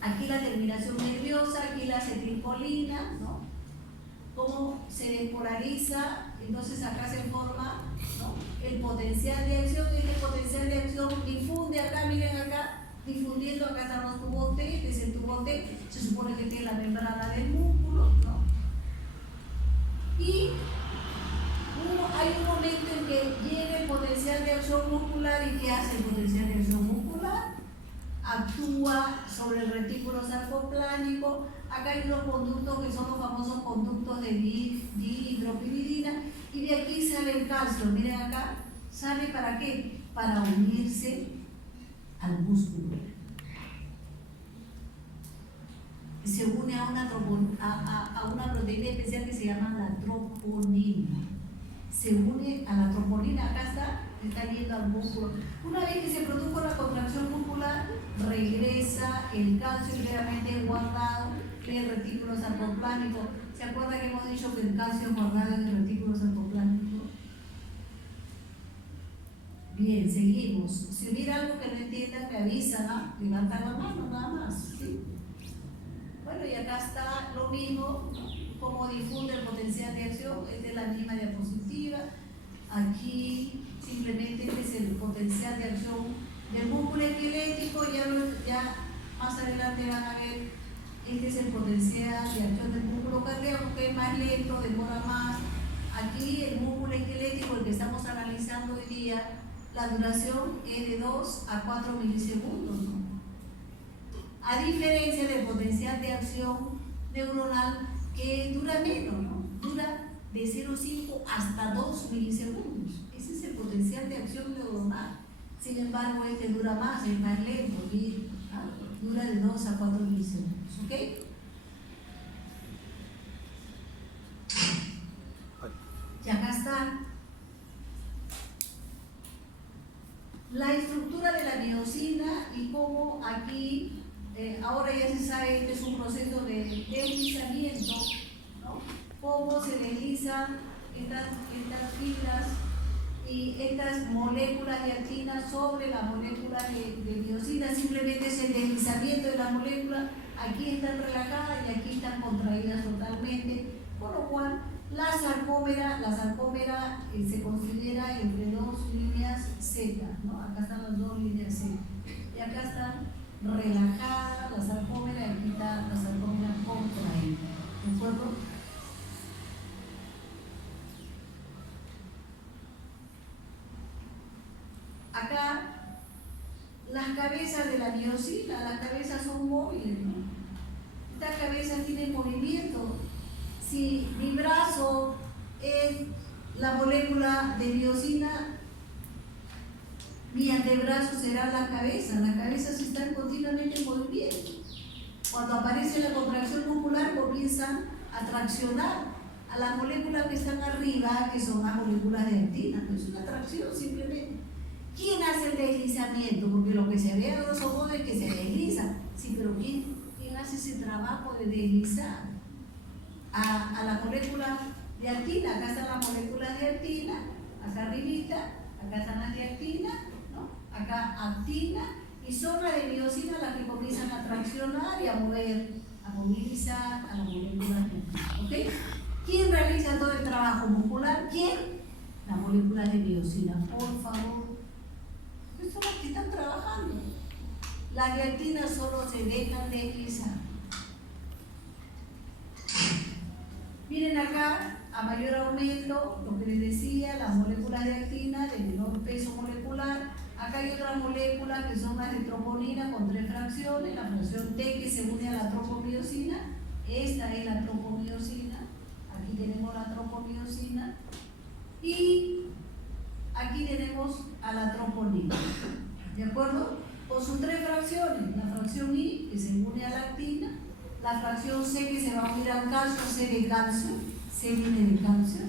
Aquí la terminación nerviosa, aquí la acetilcolina, ¿no? Cómo se despolariza, entonces acá se forma, ¿no? El potencial de acción, y el potencial de acción difunde acá, miren acá, difundiendo, acá están los tubos T, este es el tubo T, se supone que tiene la membrana del músculo, ¿no? Y hay un momento en que llega el potencial de acción muscular, y ¿qué hace el potencial de acción muscular? Actúa sobre el retículo sarcoplánico. Acá hay unos conductos que son los famosos conductos de dihidropiridina, y de aquí sale el calcio. Miren acá, ¿sale para qué? Para unirse al músculo. Y se une a una proteína especial que se llama la troponina. Se une a la troponina, acá está yendo al músculo. Una vez que se produjo la contracción muscular, regresa el calcio previamente guardado en el retículo sarcoplánico. ¿Se acuerdan que hemos dicho que el calcio es guardado en el retículo sarcoplánico? Bien, seguimos. Si hubiera algo que no entiendan, me avisan, ¿no? Levantan la mano, nada más. ¿Sí? Bueno, y acá está lo mismo, cómo difunde el potencial de acción. Esta es la misma diapositiva. Aquí simplemente este es el potencial de acción del músculo esquelético. Ya más adelante van a ver, este es el potencial de acción del músculo cardíaco, que es más lento, demora más. Aquí el músculo esquelético, el que estamos analizando hoy día, la duración es de 2 a 4 milisegundos, ¿no? A diferencia del potencial de acción neuronal, que dura menos, ¿no? Dura de 0,5 hasta 2 milisegundos. Ese es el potencial de acción neuronal. Sin embargo, este dura más, es más lento y dura de 2 a 4 milisegundos. ¿Ok? Y acá está la estructura de la miosina y cómo aquí, ahora ya se sabe que es un proceso de deslizamiento, ¿no? Cómo se deslizan estas fibras y estas moléculas de actina sobre las moléculas de miosina. Simplemente es el deslizamiento de la molécula. Aquí están relajadas y aquí están contraídas totalmente, por lo cual la sarcómera se considera entre 2 líneas Z, ¿no? Acá están las 2 líneas Z. Y acá están relajadas la sarcómera y aquí está la sarcómera contraída. ¿De acuerdo? Acá las cabezas de la miosina, las cabezas son móviles, ¿no? Estas cabezas tienen movimiento. Si mi brazo es la molécula de miosina, mi antebrazo será la cabeza. Las cabezas están continuamente en movimiento. Cuando aparece la contracción muscular, comienzan a traccionar a las moléculas que están arriba, que son las moléculas de actina. Es una tracción simplemente. ¿Quién hace el deslizamiento? Porque lo que se ve a grosso modo es que se desliza. Sí, pero ¿quién hace ese trabajo de deslizar? A la molécula de actina. Acá están las moléculas de actina, acá arribita, acá están las de actina, ¿no? Acá actina, y son las de miosina las que comienzan a traccionar y a mover, a movilizar a las moléculas de actina. ¿Ok? ¿Quién realiza todo el trabajo muscular? ¿Quién? Las moléculas de miosina. Por favor. Estas son las que están trabajando. Las de actina solo se dejan deslizar. Miren acá, a mayor aumento, lo que les decía, las moléculas de actina de menor peso molecular. Acá hay otras moléculas que son las de troponina con 3 fracciones, la fracción T que se une a la tropomiosina. Esta es la tropomiosina. Aquí tenemos la tropomiosina. Y aquí tenemos a la troponina. ¿De acuerdo? Con sus 3 fracciones. La fracción I que se une a la actina. La fracción C que se va a unir al calcio, C de calcio, C viene de calcio,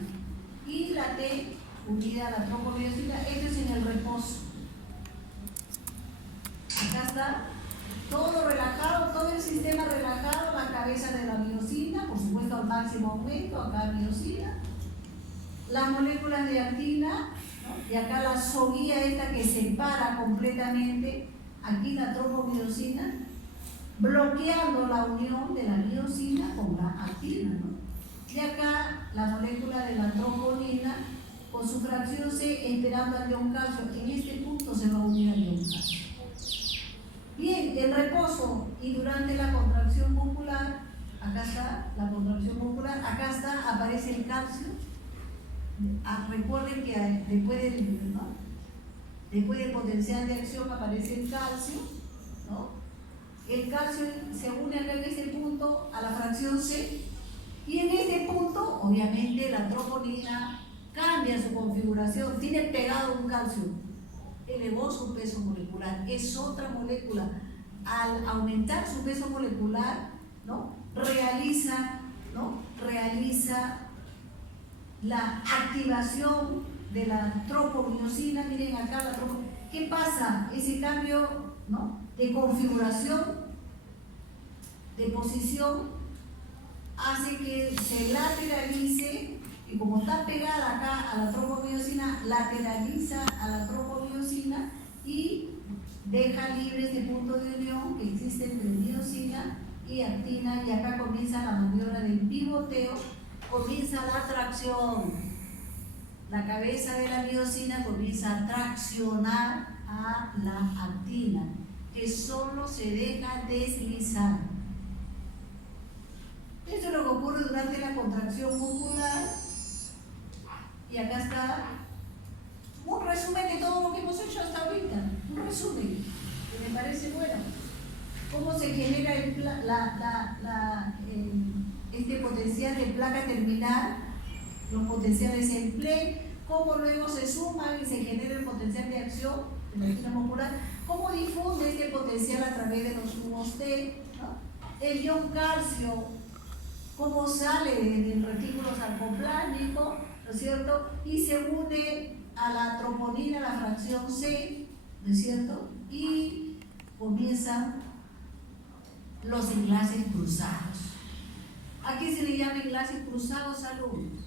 y la T unida a la tropomiosina. Esto es en el reposo. Acá está todo relajado, todo el sistema relajado, la cabeza de la miosina, por supuesto al máximo aumento, acá miosina, las moléculas de actina, ¿no? Y acá la soguía esta que separa completamente, aquí la tropomiosina, bloqueando la unión de la miosina con la actina, ¿no? Y acá la molécula de la troponina con su fracción C esperando al ion calcio. En este punto se va a unir al ion calcio. Bien, el reposo y durante la contracción muscular, acá está la contracción muscular, acá está, aparece el calcio. Recuerden que después del potencial de acción aparece el calcio, ¿no? El calcio se une acá en este punto a la fracción C y en este punto obviamente la troponina cambia su configuración, tiene pegado un calcio, elevó su peso molecular, es otra molécula. Al aumentar su peso molecular, ¿no? realiza la activación de la tropomiosina. Miren acá la tropomiosina. ¿Qué pasa? Ese cambio, ¿no? de configuración, de posición, hace que se lateralice, y como está pegada acá a la tropomiosina, lateraliza a la tropomiosina y deja libre este punto de unión que existe entre miosina y actina, y acá comienza la maniobra del pivoteo, comienza la tracción. La cabeza de la miosina comienza a traccionar a la actina, que solo se deja deslizar. Esto es lo que ocurre durante la contracción muscular. Y acá está un resumen de todo lo que hemos hecho hasta ahorita. Un resumen que me parece bueno. Cómo se genera este potencial de placa terminal, los potenciales en play, cómo luego se suman y se genera el potencial de acción de la espina muscular, cómo difunde este potencial a través de los zumos T, ¿no? El ion calcio, cómo sale del retículo sarcoplástico, ¿no es cierto? Y se une a la troponina, la fracción C, ¿no es cierto? Y comienzan los enlaces cruzados. ¿A qué se le llama enlaces cruzados, alumnos?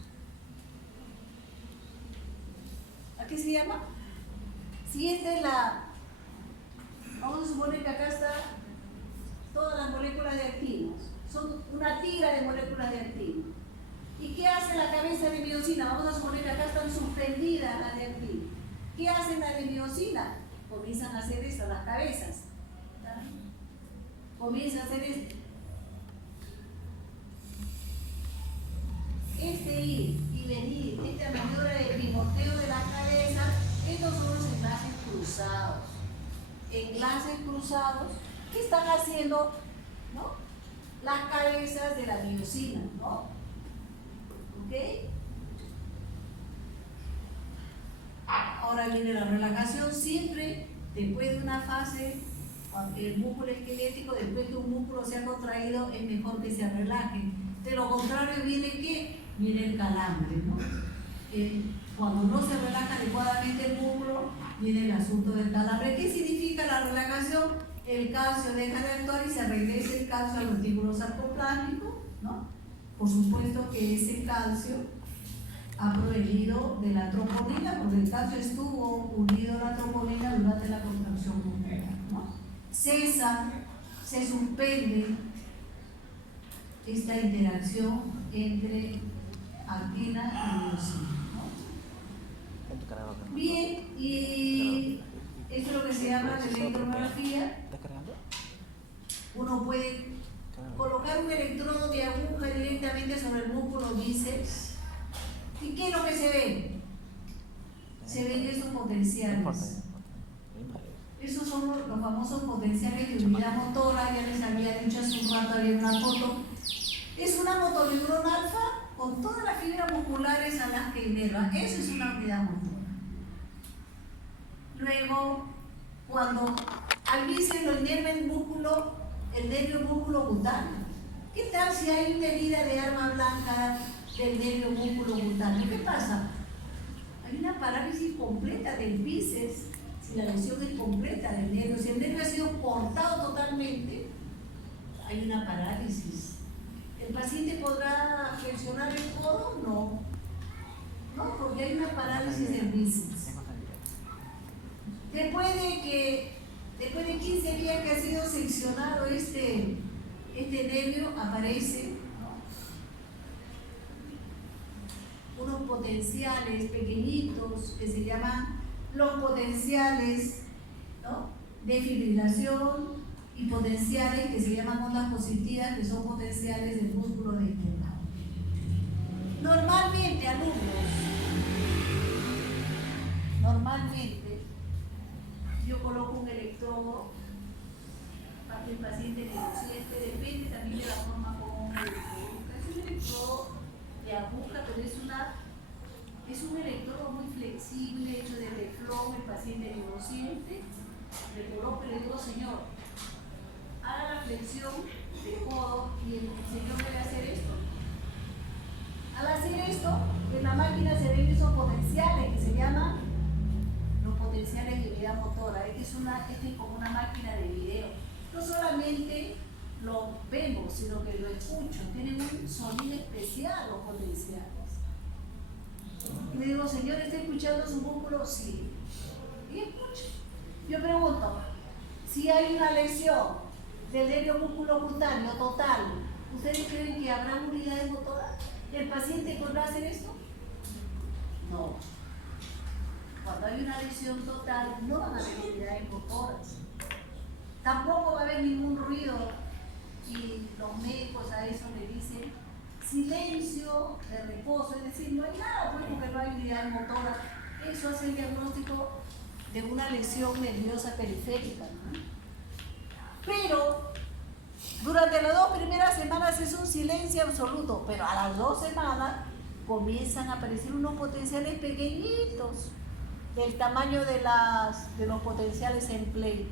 ¿A qué se llama? Si esta es la... Vamos a suponer que acá está todas las moléculas de actinos. Son una tira de moléculas de actinos. ¿Y qué hace la cabeza de miosina? Vamos a suponer que acá están suspendidas las de actinos. ¿Qué hacen las de miosina? Comienzan a hacer esto, las cabezas. ¿Tá? Comienzan a hacer esto. Este ir y venir, esta maniobra de pivoteo de la cabeza, estos son los enlaces cruzados. Enlaces cruzados que están haciendo, ¿no?, las cabezas de la miosina, ¿no? ¿Ok? Ahora viene la relajación siempre después de una fase, cuando el músculo esquelético, después que un músculo se ha contraído, es mejor que se relaje. De lo contrario viene ¿qué? Viene el calambre, ¿no? Cuando no se relaja adecuadamente el músculo, viene el asunto del calambre. ¿Qué significa la relajación? El calcio deja de actuar y se regresa el calcio al retículo sarcoplástico, ¿no? Por supuesto que ese calcio ha provenido de la troponina, porque el calcio estuvo unido a la troponina durante la contracción muscular, ¿no? Cesa, se suspende esta interacción entre actina y miosina, ¿no? Bien, y esto es lo que se llama la electromiografía. Uno puede colocar un electrodo de aguja directamente sobre el músculo bíceps. ¿Y qué es lo que se ve? Se ven estos potenciales. Esos son los famosos potenciales de unidad motora. Ya les había dicho hace un rato, había una foto. Es una motoneuron alfa con todas las fibras musculares a las que inerva. Eso es una unidad motora. Luego, cuando al bíceps lo inerva el músculo, el nervio músculo cutáneo. ¿Qué tal si hay una herida de arma blanca del nervio músculo cutáneo? ¿Qué pasa? Hay una parálisis completa del bíceps, si la lesión es completa del nervio. Si el nervio ha sido cortado totalmente, hay una parálisis. ¿El paciente podrá flexionar el codo? No. No, porque hay una parálisis del bíceps. Después de 15 días que ha sido seccionado este nervio, aparece, ¿no?, unos potenciales pequeñitos que se llaman los potenciales, ¿no?, de fibrilación, y potenciales que se llaman ondas positivas, que son potenciales del músculo de izquierda. Normalmente, alumnos, yo coloco un electrodo para que el paciente me lo siente, depende también de la forma como uno lo coloca. Es un electrodo de aguja, pero es un electrodo muy flexible, hecho de teflón. El paciente me lo siente, le coloco y le digo, señor, haga la flexión de codo, y el señor debe hacer esto. Al hacer esto, en la máquina se ven esos potenciales que se llaman los potenciales de unidad motora. Esta es como una máquina de video. No solamente lo vemos, sino que lo escucho. Tienen un sonido especial los potenciales. Y le digo, señor, ¿está escuchando su músculo? Sí. Y escucha. Yo pregunto, si hay una lesión del nervio músculo cutáneo total, ¿ustedes creen que habrá unidades motoras? ¿El paciente podrá hacer esto? No. Cuando hay una lesión total, no van a haber unidades motoras. Tampoco va a haber ningún ruido, y los médicos a eso le dicen silencio de reposo, es decir, no hay nada, pues, porque no hay unidades motoras. Eso hace el diagnóstico de una lesión nerviosa periférica, ¿no? Pero durante las 2 primeras semanas es un silencio absoluto, pero a las 2 semanas comienzan a aparecer unos potenciales pequeñitos, del tamaño de los potenciales en play.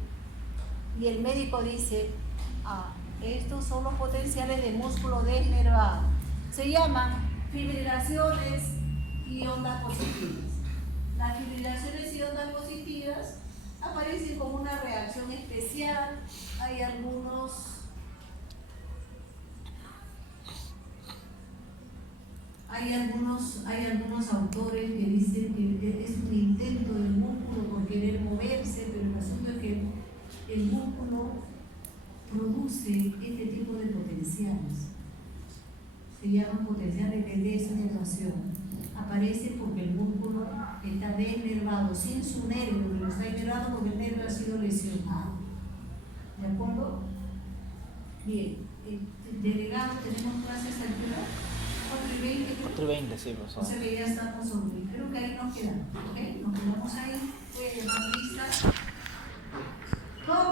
Y el médico dice, estos son los potenciales de músculo desnervado. Se llaman fibrilaciones y ondas positivas. Las fibrilaciones y ondas positivas aparecen como una reacción especial. Hay algunos autores que dicen que es un intento del músculo por querer moverse, pero el asunto es que el músculo produce este tipo de potenciales. Se llaman potenciales de desnervación. Aparece porque el músculo está desnervado, sin su nervio, pero está inervado porque el nervio ha sido lesionado. ¿De acuerdo? Bien, delegado, tenemos clases a qué hora? 4:20. 4:20, sí, O profesor. sea que ya estamos sobre. Creo que ahí nos quedamos, ¿ok? Nos quedamos ahí. Voy a llamar lista.